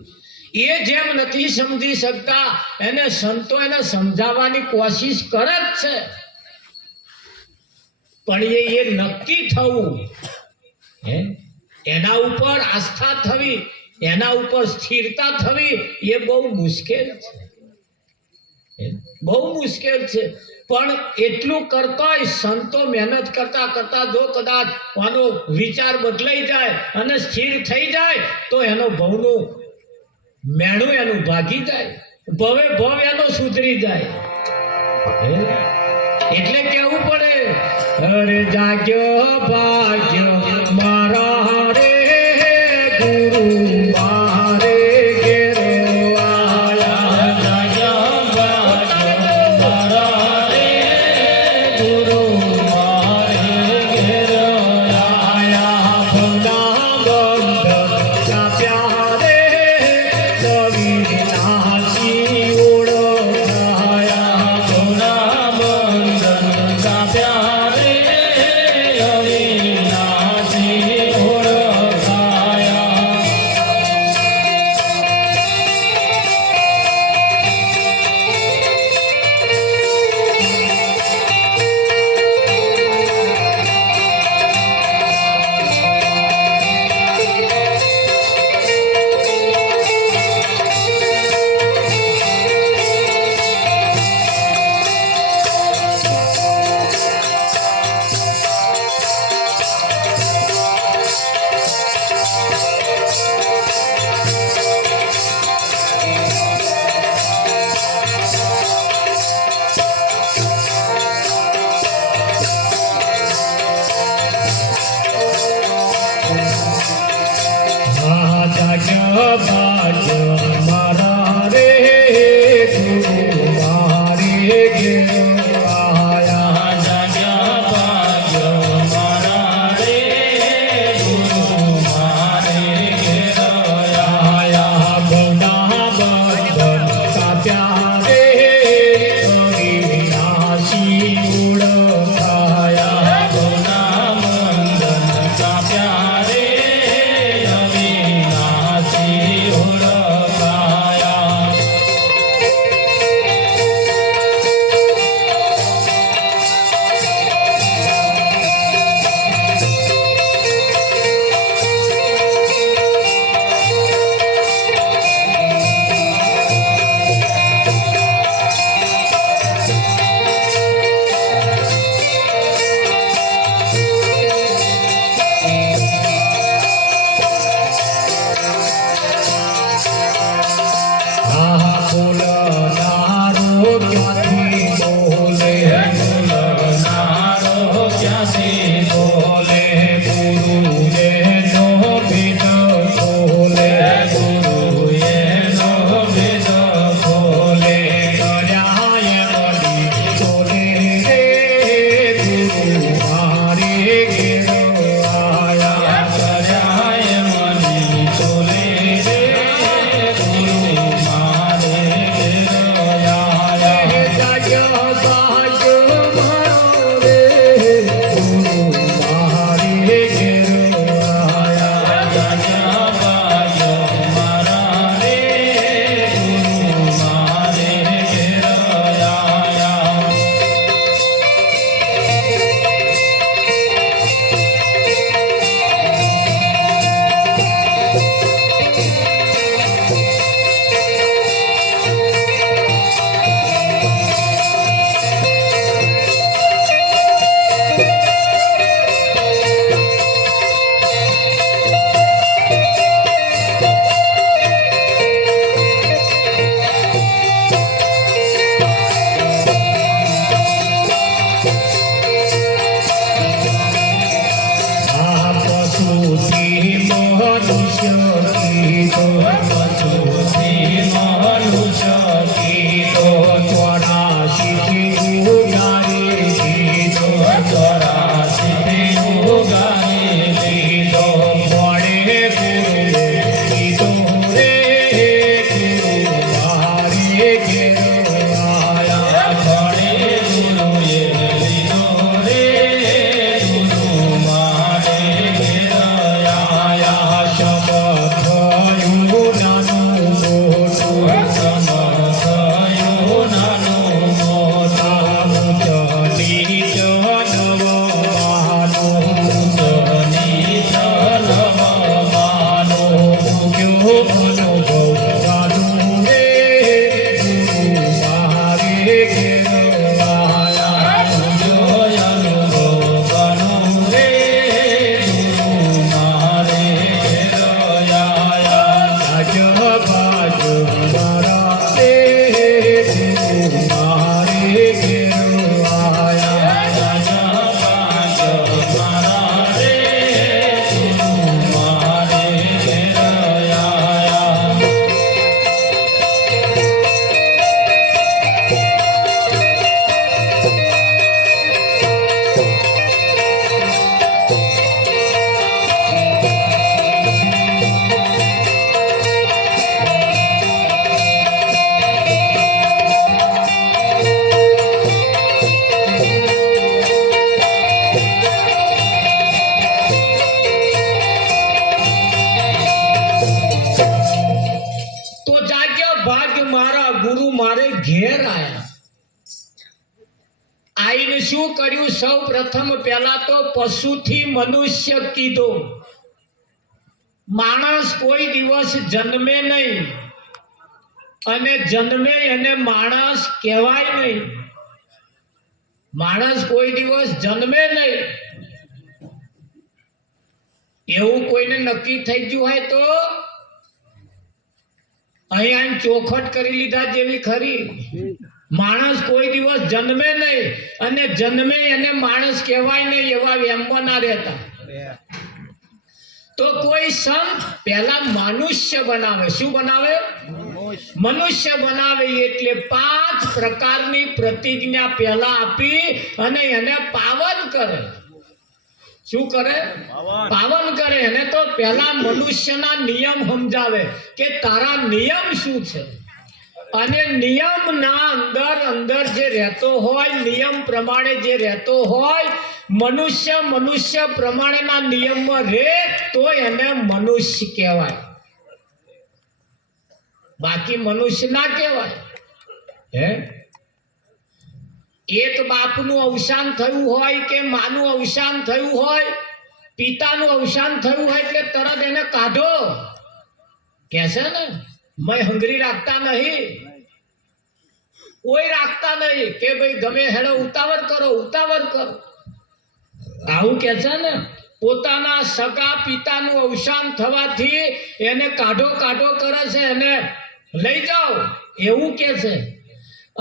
એ જેમ નથી સમજી શકતા એને સંતો એને સમજાવવાની કોશિશ કરે જ છે. પણ એ નક્કી થવું, એના ઉપર આસ્થા થવી, એના ઉપર સ્થિરતા થવી એ બહુ મુશ્કેલ છે. બહુ મુશ્કેલ છે. પણ એટલું કરતાય સંતો મહેનત કરતા કરતા જો કદાચ આનો વિચાર બદલાઈ જાય અને સ્થિર થઈ જાય તો એનો ભવનું મેણું એનું ભાગી જાય, ભવે ભવ એનો સુધરી જાય. એટલે કેવું પડે અરે જાગ્યો ભાગ્યો મારા રે ગુરુ મારે ઘેર આયા. જાગ્યો ભાગ્યો મારા રે ગુરુ મારે ઘેર આયા. ભલા બંધ ચાપ્યા રે કવિનાશી ઓળખાયા. ભલા બંધ ભાગ્ય મારા રે ગુરુ મારે ઘેર આયા. જાગ્યા ભાગ્ય મારા રે ગુરુ મારે ઘેર આયા ભવના બંધન કાપ્યા રે અવિનાશી ઓળખાયા. ગુના મંદન કાપ્યા રે અવિનાશી ઓળખાયા. આ બોલનારો ક્યાંથી બોલે બોલનારો ક્યાંથી બોલે ગુરુએ નો ભેદ બોલે ગુરુ એનો ભેદ બોલે કર્યા એમની બોલે રે ગુરુ મારે ઘેર આયા. કર્યા એમની ચોલે રે ગુરુ મારે ઘેર આયા. જાગ્યા ભાગ્ય મારો રે ગુરુ મારે ઘેર આયા. જાગ્યા ભાગ્ય મારા રે ગુરુ મારે ઘેર આયા. આ પશુથી મનુષ્ય કીધો પશુથી મનુષ્ય કીધો 84 ઉગારી કીધો 84 ઉગારી કીધો પડે ગુરુએ કીધો રે ગુરુ મારે ઘેર આયા. પડે ગુરુએ લીધો રે ગુરુ મારે ઘેર આયા. આયા શબ્દ થયું નાનું મોટું સમથયું નાનું મોટું નીચ નવમાનું નીચ નવમાનો ભોગ્યો અનુભવ જાનું રે ગુરુ મારે ઘેર આયા. અનુભવ બનું રે ગુરુ મારે ઘેર આયા. ભાગ્ય ભાગ્ય મારા રે ગુરુ મારે ઘેર આયા. રાજા ભાગ્ય મારા રે ગુરુ મારે ઘેર આયા. તો જાગ્યા ભાગ્ય મારા ગુરુ મારે ઘેર આયા. આઈને શું કર્યું? સૌ પ્રથમ પહેલા તો પશુથી મનુષ્ય કીધો. માણસ કોઈ દિવસ જન્મે નહીં અને જન્મે એને માણસ કહેવાય નહીં. માણસ કોઈ દિવસ જન્મે નહીં એવું કોઈને નક્કી થઈ ગયું હોય તો અહીંયા ચોખટ કરી લીધા જેવી ખરી. માણસ કોઈ દિવસ જન્મે નહીં અને જન્મે એને માણસ કહેવાય નહીં એવા વેમ્બો ના રહેતા. તો કોઈ સંત પહેલા મનુષ્ય બનાવે. શું બનાવે? મનુષ્ય બનાવે. એટલે 5 પ્રકારની પ્રતિજ્ઞા પહેલા આપી અને એને પાવન કરે. શું કરે? પાવન કરે. એને તો પહેલા મનુષ્યના નિયમ સમજાવે કે તારા નિયમ શું છે, અને નિયમના અંદર જે રહેતો હોય, નિયમ પ્રમાણે જે રહેતો હોય, મનુષ્ય પ્રમાણેના નિયમમાં રહે તો એને મનુષ્ય કહેવાય, બાકી મનુષ્ય ના કહેવાય. હે, એક બાપનું અવસાન થયું હોય કે માનું અવસાન થયું હોય, પિતાનું અવસાન થયું હોય એટલે તરત એને કાઢો કે છે ને, મેં હંગરી રાખતા નહીં, કોઈ રાખતા નહીં કે ભાઈ ગમે હેડો ઉતાવળ કરો. આવું કે છે ને. પોતાના સગા પિતાનું અવસાન થવાથી એને કાઢો કરે છે, એને લઈ જાઓ એવું કે છે.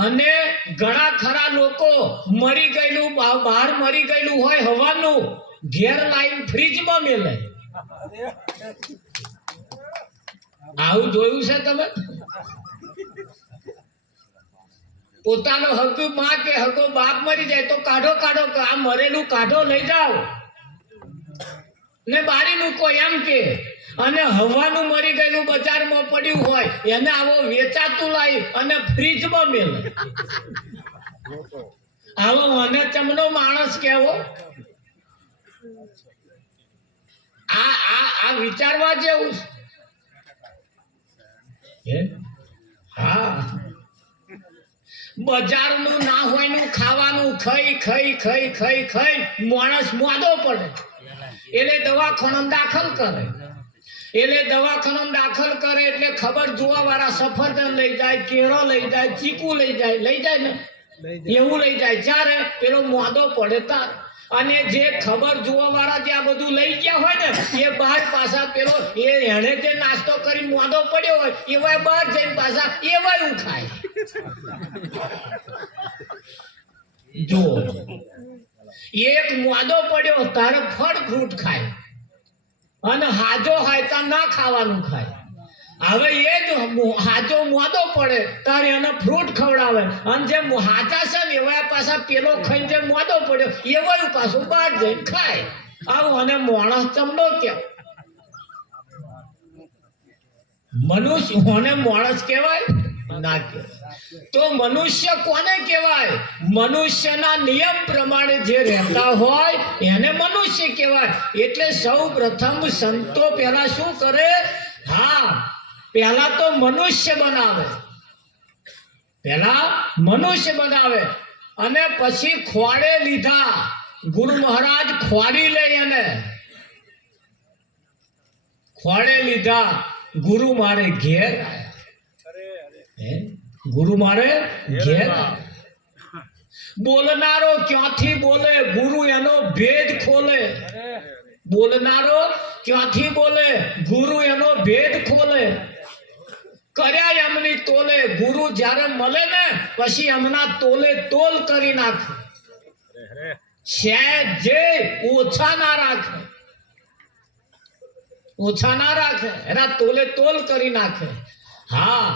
અને ઘણા ખરા લોકો મરી ગયેલું, બહાર મરી ગયેલું હોય હવાનું, ઘેર લાઈન ફ્રીજમાં મેલે. આવું જોયું છે તમે? પોતાનો હગુ માં કે હગો બાપ મરી જાય તો કાઢો આ મરેલું કાઢો લઈ જાઓ ને બારી મૂકો એમ કે. અને હવાનું મરી ગયેલું બજારમાં પડ્યું હોય એને આવો વેચાતું લાવી અને ફ્રીજમાં મેલે. આવો મને ચમનો માણસ કેવો? આ વિચારવા જેવું છે. હા, બજારનું ના હોય નું ખાવાનું ખાઈ માણસ મોદો પડે. એટલે દવાખાનામાં દાખલ કરે. એટલે ખબર જોવા વાળા સફરજન લઈ જાય, કેળો લઈ જાય, ચીકુ લઈ જાય ને, એવું લઈ જાય. જ્યારે પેલો મોદો પડે તાર. અને જે ખબર જોવા વાળા જે આ બધું લઈ ગયા હોય ને એ બહાર પાછા પેલો એને જે નાસ્તો કરી મોદો પડ્યો હોય એવા બહાર જઈને પાછા એવા ખાય. જો એક મોદો પડ્યો તારે ફળ ફ્રૂટ ખાય, અને હાજો હોય તો ના ખાવાનું ખાય. હવે એ જ હાજો મોદો પડે તારે એને ફ્રૂટ ખવડાવે, અને જે હાચા છે ને એવા પાછા પેલો ખાઈને જે મોદો પડ્યો એવા પાછું બહાર જઈને ખાય. આવું અને માણસ ચમડો કેમ? મનુષ્ય કોને માણસ કહેવાય? ના કહેવાય. તો મનુષ્ય કોને કહેવાય? મનુષ્યના નિયમ પ્રમાણે જે રહેતા હોય એને મનુષ્ય કહેવાય. એટલે સૌ પ્રથમ સંતો પહેલા શું કરે? હા, પહેલા તો મનુષ્ય બનાવે, અને પછી ખોળે લીધા. ગુરુ મહારાજ ખોરી લઈ અને ખોળે લીધા. ગુરુ મારે ઘેર આયા. બોલનારો ક્યાંથી બોલે? ગુરુ એનો ભેદ ખોલે. ગુરુ એનો ભેદ ખોલે. કર્યા એમની તોલે. ગુરુ જ્યારે મળે ને પછી એમના તોલે તોલ કરી નાખે. જે ઓછા ના રાખે એના તોલે તોલ કરી નાખે. હા,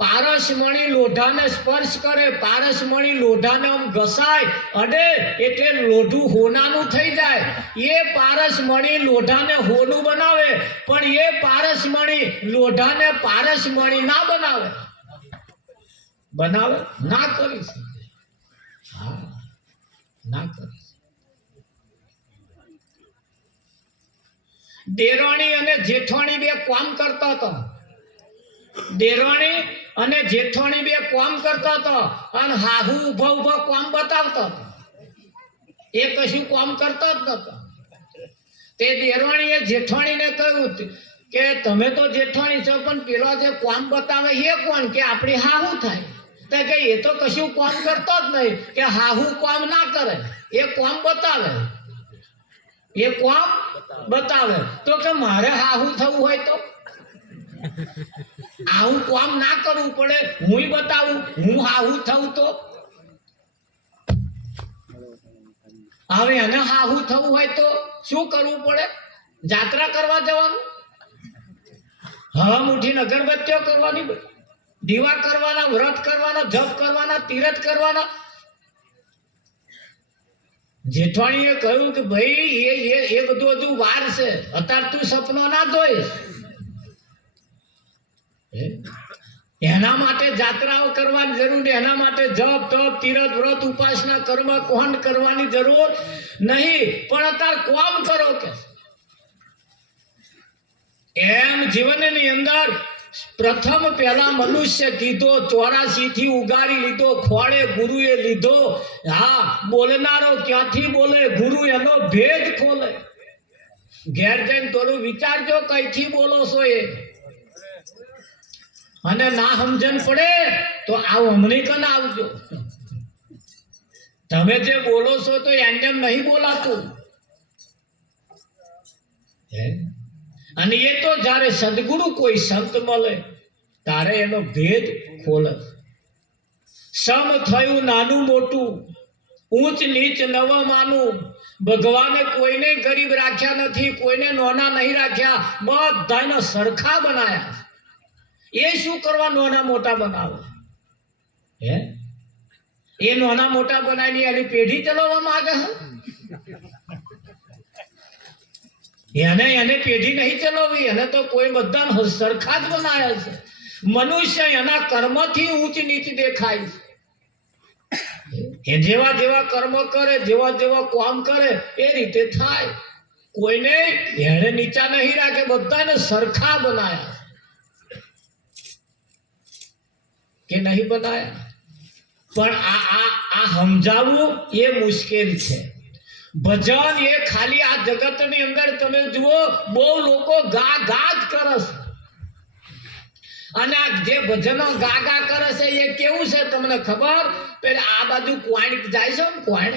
પારસમણી લોઢાને સ્પર્શ કરે, પારસમણી લોઢાને આમ ઘસાય અડે એટલે લોઢું હોનાનું થઈ જાય. એ પારસમણી લોઢાને હોનું બનાવે, પણ એ પારસમણી લોઢાને પારસમણી ના બનાવે ના કરી શકે. હા, ના કરી. દેરાણી અને જેઠાણી બે કામ કરતા હતા. અને હાહુ ઉભા કામ બતાવતા હતા. એ કશું કામ કરતા જ નતા. તે દેરાણીએ જેઠાણીને કહ્યું કે તમે તો જેઠાણી છો પણ પેલો જે કામ બતાવે એ કોણ? કે આપણી હાહુ થાય. તો કે એ તો કશું કામ કરતો જ નહીં, કે હાહુ કામ ના કરે, એ કામ બતાવે. તો કે મારે હાહુ થવું હોય તો આવું કામ ના કરવું પડે, હું બતાવું, હું હાહુ થવું. તો હવે એને હાહુ થવું હોય તો શું કરવું પડે? જાત્રા કરવા જવાનું, હવા મુઠીને અગરબત્તીઓ કરવાની, દીવા કરવાના, વ્રત કરવાના, જપ કરવાના, તીરથ કરવાના. જેઠવાણીએ કહ્યું કે ભાઈ એ બધું હજુ વાર છે, અત્યારે તું સપનો ના જોઈશ. એના માટે જાત્રાઓ કરવાની જરૂર નહીં, એના માટે જપ તપ તીરથ વ્રત ઉપાસના કર્મ કોણ કરવાની જરૂર નહીં, પણ અત્યારે કોમ કરો કે એમ. જીવનની અંદર પ્રથમ પહેલા મનુષ્ય કીધો, 84 થી ઉગારી લીધો, ખોળે ગુરુએ લીધો. હા, બોલનારો ક્યાંથી બોલે, ગુરુ એનો ભેદ ખોલે. ઘેર જઈને થોડું વિચારજો કઈથી બોલો છો એ, અને ના સમજણ પડે તો આવો હમણી કન આવજો. તમે જે બોલો છો તો એમ નહીં બોલાતું. અને એ તો જ્યારે સદગુરુ કોઈ સંત મળે તારે એનો ભેદ ખોલે. સમ થયું નાનું મોટું, ઊંચ નીચ નવ માનું. ભગવાને કોઈને ગરીબ રાખ્યા નથી, કોઈને નોના નહીં રાખ્યા, બધાને સરખા બનાયા. એ શું કરવા નાના મોટા બનાવે? હે, એ નાના મોટા બનાવી એની પેઢી ચલાવવા માંગે છે. એને પેઢી નહીં ચલાવવી, એને તો કોઈ બધા સરખા જ બનાવ્યા છે. મનુષ્ય એના કર્મથી ઊંચ નીચ દેખાય છે. એ જેવા જેવા કર્મ કરે, જેવા જેવા કામ કરે એ રીતે થાય. કોઈને એને નીચા નહીં રાખે, બધાને સરખા બનાયા કે નહીં બનાયા. પણ આ સમજાવવું એ મુશ્કેલ છે. ભજન એ ખાલી આ જગતની અંદર તમે જુઓ, બહુ લોકો ગા ગા જ કરે છે. અને આ જે ભજનો ગા ગા કરે છે એ કેવું છે તમને ખબર? પેલા આ બાજુ કોણ જાય છે ને, કોણ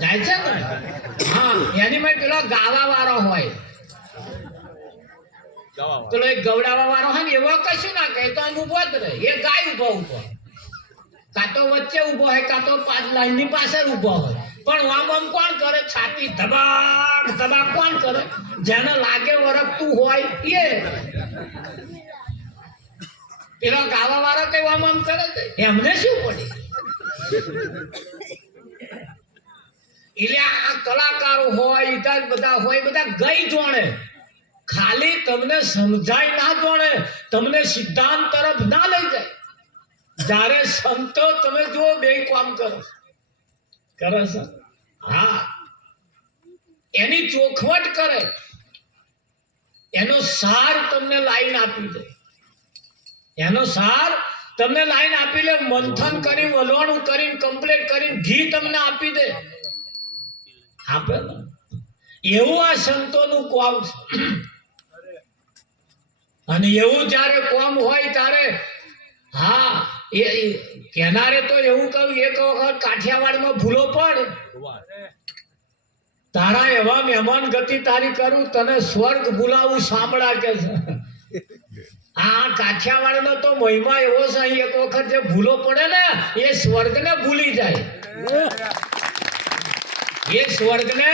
જાય છે ને, હા, એની માં પેલો ગાવા વાળો હોય, પેલો એક ગવડાવા વાળો હોય ને, એવો કશું ના કહે તો આમ ઉભો જ રહે. એ ગાય ઉભો કાં તો વચ્ચે ઉભો હોય, કાં તો લાઈન ની પાછળ ઉભો હોય. પણ આમ આમ કોણ કરે? છાતી ધબાક ધબાક કોણ કરે? જેને લાગે વરખતું હોય એ. પેલો ગાવા વાળો કઈ આમ આમ કરે છે, એમને શું પડે? એટલે આ કલાકારો હોય, બધા હોય, બધા ગઈ જોણે, ખાલી તમને સમજાય ના જોણે, તમને સિદ્ધાંત તરફ ના લઈ જાય. જ્યારે સંતો તમે જુઓ બે કામ કરે છે, હા, એની ચોખવટ કરે, એનો સાર તમને લાઈન આપી દે, એનો સાર તમને લાઈન આપી લે. મંથન કરી, વલોણું કરીને, કમ્પ્લીટ કરીને ઘી તમને આપી દે. આપે એવું આ સંતોનું કામ છે. અને એવું જયારે કામ હોય ત્યારે, હા, એ કેનારે તો એવું કહ્યું, એક વખત કાઠિયાવાડમાં ભૂલો પડ, તારા એવા મહેમાન ગતિ તારી કરું, તને સ્વર્ગ ભૂલાવું સાંભળા કે છે. આ કાઠિયાવાડનો તો મહિમા એવો છે, અહીં એક વખત જે ભૂલો પડે ને એ સ્વર્ગને ભૂલી જાય, એ સ્વર્ગને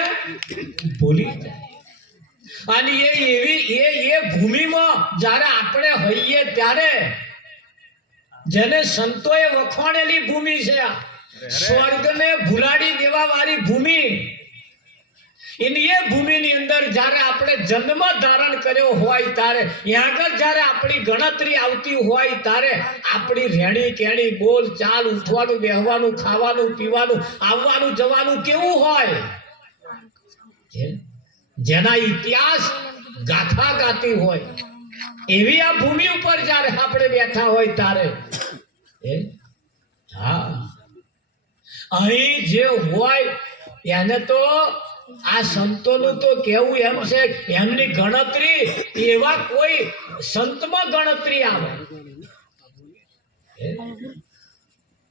ભૂલી જાય. અને એ ભૂમિમાં જયારે આપણે હોઈએ ત્યારે, જેને સંતોએ વખવાણેલી ભૂમિ છે, સ્વર્ગને ભૂલાડી દેવા વાળી ભૂમિ, એની એ ભૂમિની અંદર જયારે આપણે જન્મ ધારણ કર્યો હોય ત્યારે, ત્યાં આગળ જયારે આપણી ગણતરી આવતી હોય ત્યારે આપણી રહેણી કેણી, બોલ ચાલ, ઉઠવાનું બેહવાનું, ખાવાનું પીવાનું, આવવાનું જવાનું કેવું હોય, જેના ઇતિહાસ ગાથા ગાતી હોય, એવી આ ભૂમિ ઉપર જયારે આપણે બેઠા હોય ત્યારે, હા, અહીં જે હોય એને તો આ સંતોનું તો કેવું એમ છે, એમની ગણતરી એવા કોઈ સંતમાં ગણતરી આવે.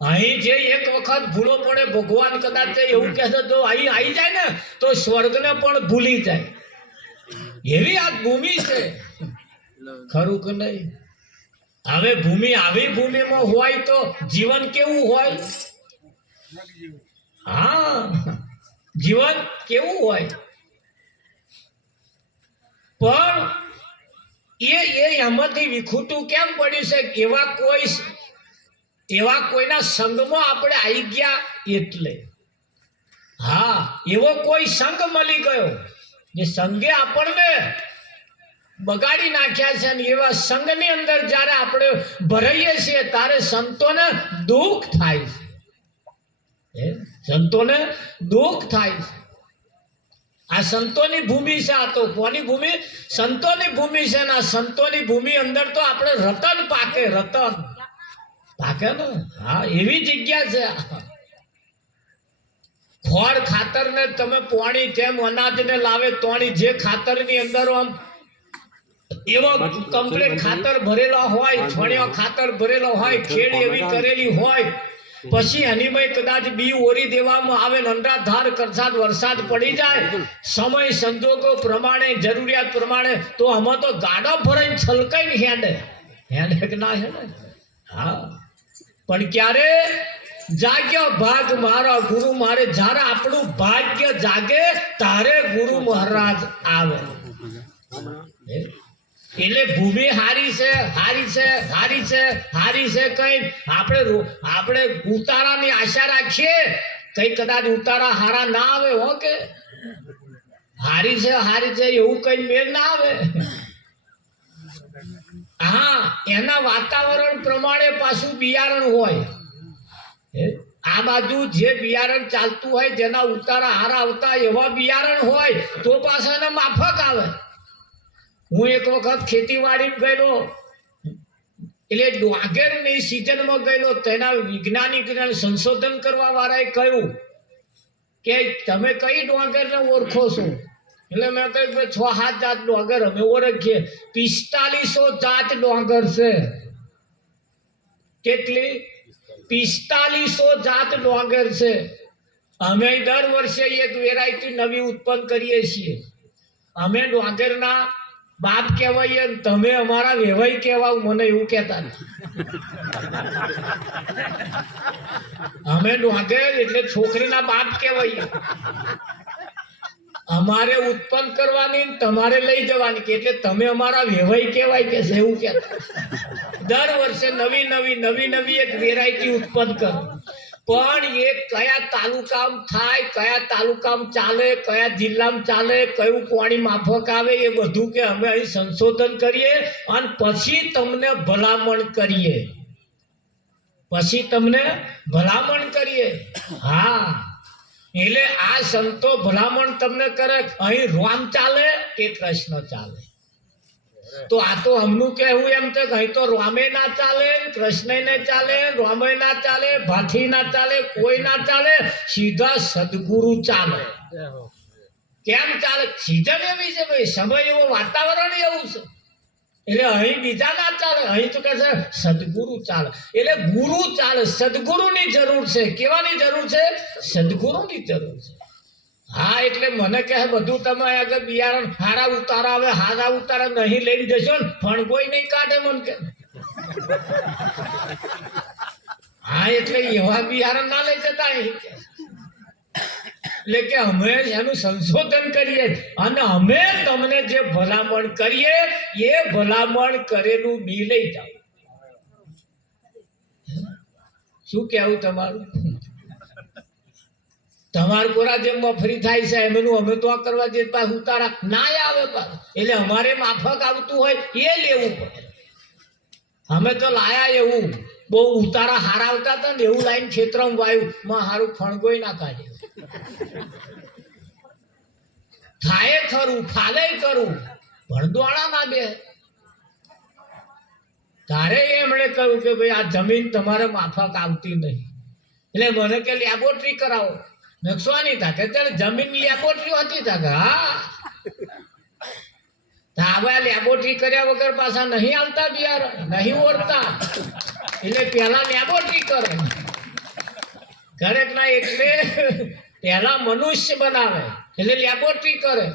અહીં જે એક વખત ભૂલો પડે, ભગવાન કદાચ એવું કહેશે તો અહીં આવી જાય ને તો સ્વર્ગને પણ ભૂલી જાય. એવી આ ભૂમિ છે, ખરું કે નહીં? હવે ભૂમિ આવી ભૂમિમાં હોય તો જીવન કેવું હોય? હા, જીવન કેવું હોય, પણ એ એમાંથી વિખૂટું કેમ પડ્યું છે? એવા કોઈના સંગમાં આપણે આવી ગયા એટલે. હા, એવો કોઈ સંગ મળી ગયો જે સંગે આપણને બગાડી નાખ્યા છે, અને એવા સંઘની અંદર જ્યારે આપણે ભરાઈએ છીએ ત્યારે સંતોને દુઃખ થાય છે. સંતોને દુઃખ થાય છે. આ સંતોની ભૂમિ છે. આ તો કોની ભૂમિ? સંતોની ભૂમિ છે. ને આ સંતોની ભૂમિ અંદર તો આપણે રતન પાકે, રતન પાકે ને. હા, એવી જગ્યા છે. ખોળ ખાતર ને તમે પોણી તેમ અનાજને લાવે તોણી, જે ખાતરની અંદર આમ એવો કમ્પ્લીટ ખાતર ભરેલો હોય, છોણિયો ખાતર ભરેલો હોય, ખેડ એવી કરેલી હોય, પછી એની કદાચ બી ઓરી દેવામાં આવે, અંધાધાર કરસાદ વરસાદ પડી જાય, સમય સંજોગો પ્રમાણે, જરૂરિયાત પ્રમાણે, તો આમાં તો ગાડો ભરાઈને છલકાઈને હેડે કે ના હેડે? હા, પણ ક્યારે જાગ્યો ભાગ મારા ગુરુ મારે? જ્યારે આપણું ભાગ્ય જાગે તારે ગુરુ મહારાજ આવે. એટલે ભૂમિ હારી છે, હારી છે, હારી છે, હારી છે. કઈ આપણે ઉતારાની આશા રાખીએ, કઈ કદાચ ઉતારા હારા ના આવે હો, કે હારી છે, હારી છે એવું કઈ મેળ ના આવે. હા, એના વાતાવરણ પ્રમાણે પાછું બિયારણ હોય. આ બાજુ જે બિયારણ ચાલતું હોય, જેના ઉતારા હારા આવતા એવા બિયારણ હોય તો પાછા એને માફક આવે. હું એક વખત ખેતીવાડી ગયેલો, એટલે ડોંગરની સિઝનમાં ગયેલો. તેના વૈજ્ઞાનિક સંશોધન કરવા વાળાએ કહ્યું કે તમે કઈ ડોંગરને ઓળખો છો? એટલે મેં કહ્યું 6-7 જાત ડોંગર અમે ઓળખીએ. 4500 જાત ડોંગર છે. કેટલી? 4500 જાત ડોંગર છે. અમે દર વર્ષે એક વેરાયટી નવી ઉત્પન્ન કરીએ છીએ. અમે ડોંગરના બાપ કહેવાય, તમે અમારા વેવાઈ કહેવાય, મને એવું કહેતા નથી. અમે ડોંગર એટલે છોકરીના બાપ કહેવાય. અમારે ઉત્પન્ન કરવાની, તમારે લઈ જવાની, એટલે તમે અમારા વેવાઈ કહેવાય કે છે એવું કહેતા. દર વર્ષે નવી એક વેરાયટી ઉત્પન્ન કરો. પણ એ કયા તાલુકામાં થાય, કયા તાલુકામાં ચાલે, કયા જિલ્લામાં ચાલે, કયું પાણી માફક આવે, એ બધું કે અમે અહીં સંશોધન કરીએ અને પછી તમને ભલામણ કરીએ. હા, એટલે આ સંતો ભલામણ તમને કરે, અહીં રામ ચાલે કે કૃષ્ણ ચાલે? તો આ તો હમનું કહેવું એમ છે કે અહીં તો રામે ના ચાલે, કૃષ્ણ ને ચાલે, રામે ના ચાલે, ભાથી ના ચાલે, કોઈ ના ચાલે, સીધા સદગુરુ ચાલે. કેમ ચાલે? સિઝન એવી છે ભાઈ, સમય એવો, વાતાવરણ એવું છે. એટલે અહીં બીજા ના ચાલે, અહીં તો કે છે સદગુરુ ચાલે. એટલે ગુરુ ચાલે. સદગુરુની જરૂર છે. કેવાની જરૂર છે? સદગુરુની જરૂર છે. હા, એટલે મને કહે બધું તમે આગળ બિયારણ હારા ઉતારા આવે, હારા ઉતારા નહીં લઈને જશો ને ફણગોઈ નહીં કાઢે મને કે. હા, એટલે એવા બિયારણ ના લઈ જતા. એટલે કે અમે એનું સંશોધન કરીએ અને અમે તમને જે ભલામણ કરીએ એ ભલામણ કરેલું બી લઈ જાઓ. શું કેવું તમારું? તમારા કોરા જેમ મફરી થાય છે એમનું અમે તો આ કરવા જઈએ પાછું ઉતારા ના આવે પાછું. એટલે અમારે માફક આવતું હોય એ લેવું પડે. અમે તો લાયા એવું બહુ ઉતારા હારા આવતા હતા ને એવું લાઈન ક્ષેત્રમાં વાયુ માં હારું ફણગોઈ ના કાઢે. થાય ખરું, ફાલે કરું, ભણદોણા ના બે. તારે એમણે કહ્યું કે ભાઈ આ જમીન તમારે માફક આવતી નહીં. એટલે મને કે લેબોરેટરી કરાવો. નકશવાની થાય કે જમીન લેબોરેટરી હતી થાય. હા, હવે લેબોરેટરી કર્યા વગર પાછા નહીં આવતા બિયારણ, નહીં ઓળતા. એટલે પેલા લેબોરેટરી કરે ઘરેક ના. એટલે પહેલા મનુષ્ય બનાવે, એટલે લેબોરેટરી કરે,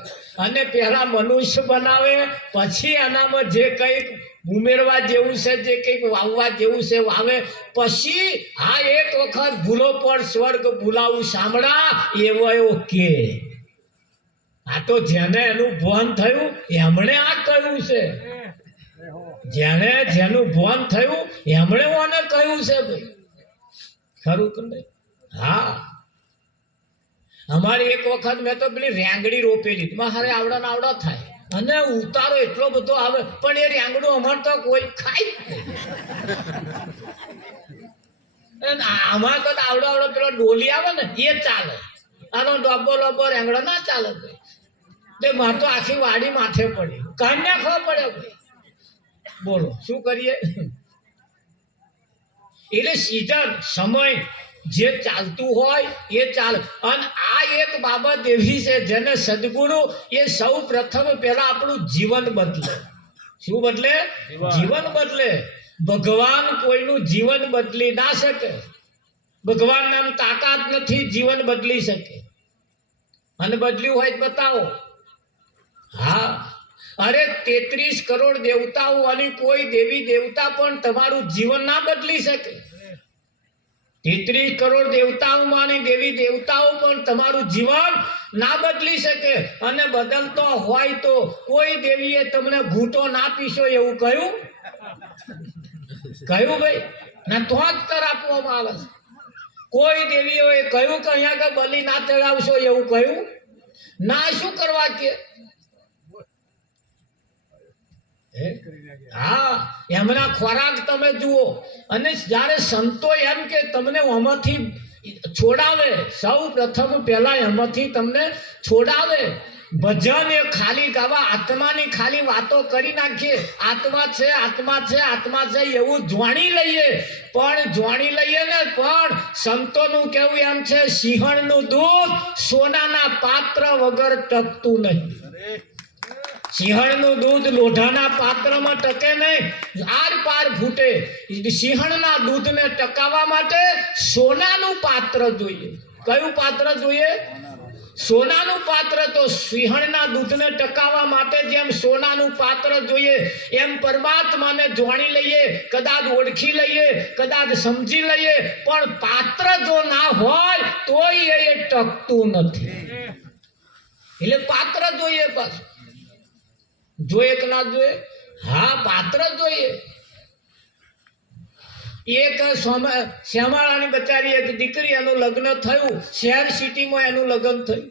અને પહેલા મનુષ્ય બનાવે, પછી એનામાં જે કંઈક ઉમેરવા જેવું છે, જે કંઈક વાવવા જેવું છે વાવે, પછી આ એક વખત ભૂલો પર સ્વર્ગ ભૂલાવું સાંભળા એવો કે આ તો જેને એનું ભાન થયું એમણે આ કહ્યું છે, જેનું ભાન થયું એમણે ઓને કહ્યું છે ભાઈ, ખરું કે નહીં? હા, અમારી એક વખત મેં તો પેલી રેંગડી રોપેલી, મારે આવડા ને આવડા થાય અને ઉતારો એટલો બધો આવે, પણ એ રેંગડું અમાર તો કોઈ ખાય જ નહીં. આમાં તો આવડો આવડો પેલો ડોલી આવે ને એ ચાલે, આનો ડબ્બો લબ્બો રેંગડો ના ચાલે. તે મારે તો આખી વાડી માથે પડી, કાઢ નાખવા પડે ભાઈ. બોલો શું કરીએ? એટલે સીઝન સમય જે ચાલતું હોય એ ચાલે. અને આ એક બાબત એવી છે જેને સદગુરુ એ સૌ પ્રથમ પહેલા આપણું જીવન બદલે. શું બદલે? જીવન બદલે. ભગવાન કોઈનું જીવન બદલી ના શકે. ભગવાન નામ તાકાત નથી જીવન બદલી શકે. અને બદલ્યું હોય બતાવો. હા, અરે 33 કરોડ દેવતાઓ અને કોઈ દેવી દેવતા પણ તમારું જીવન ના બદલી શકે. 33 કરોડ દેવતાઓમાં દેવી દેવતાઓ પણ તમારું જીવન ના બદલી શકે. અને બદલતો હોય તો કોઈ દેવીએ તમને ઘૂંટો ના પીશો એવું કહ્યું? કહ્યું ભાઈ? ના તો જ કર આપવામાં આવે છે. કોઈ દેવીઓએ કહ્યું કે અહીંયા કે બલિ ના ચડાવશો એવું કહ્યું? ના. શું કરવા કે? હા, એમના ખોરાક તમે જુઓ. અને જ્યારે સંતો એમ કે તમને આમાંથી છોડાવે, સૌ પ્રથમ પહેલા એમાંથી તમને છોડાવે. ભજન એ ખાલી ગાવા આત્માની ખાલી વાતો કરી નાખીએ, આત્મા છે આત્મા છે આત્મા છે એવું જાણી લઈએ. પણ જાણી લઈએ ને, પણ સંતોનું કેવું એમ છે, સિંહણનું દૂધ સોનાના પાત્ર વગર ટકતું નહીં. સિંહણનું દૂધ લોઢાના પાત્રમાં ટકે નહીં, આર પાર ફૂટે. સિંહણના દૂધને ટકાવવા માટે સોનાનું પાત્ર જોઈએ. કયું પાત્ર જોઈએ? સોનાનું પાત્ર. તો સિંહણના દૂધને ટકાવવા માટે જેમ સોનાનું પાત્ર જોઈએ, એમ પરમાત્માને જાણી લઈએ, કદાચ ઓળખી લઈએ, કદાચ સમજી લઈએ, પણ પાત્ર જો ના હોય તોય એ ટકતું નથી. એટલે પાત્ર જોઈએ. પાછું જોઈએ કે ના જોઈએ? હા, પાત્ર જોઈએ. એક શ્યામાળાની બચારી એક દીકરી, એનું લગ્ન થયું, શહેર સિટીમાં એનું લગ્ન થયું.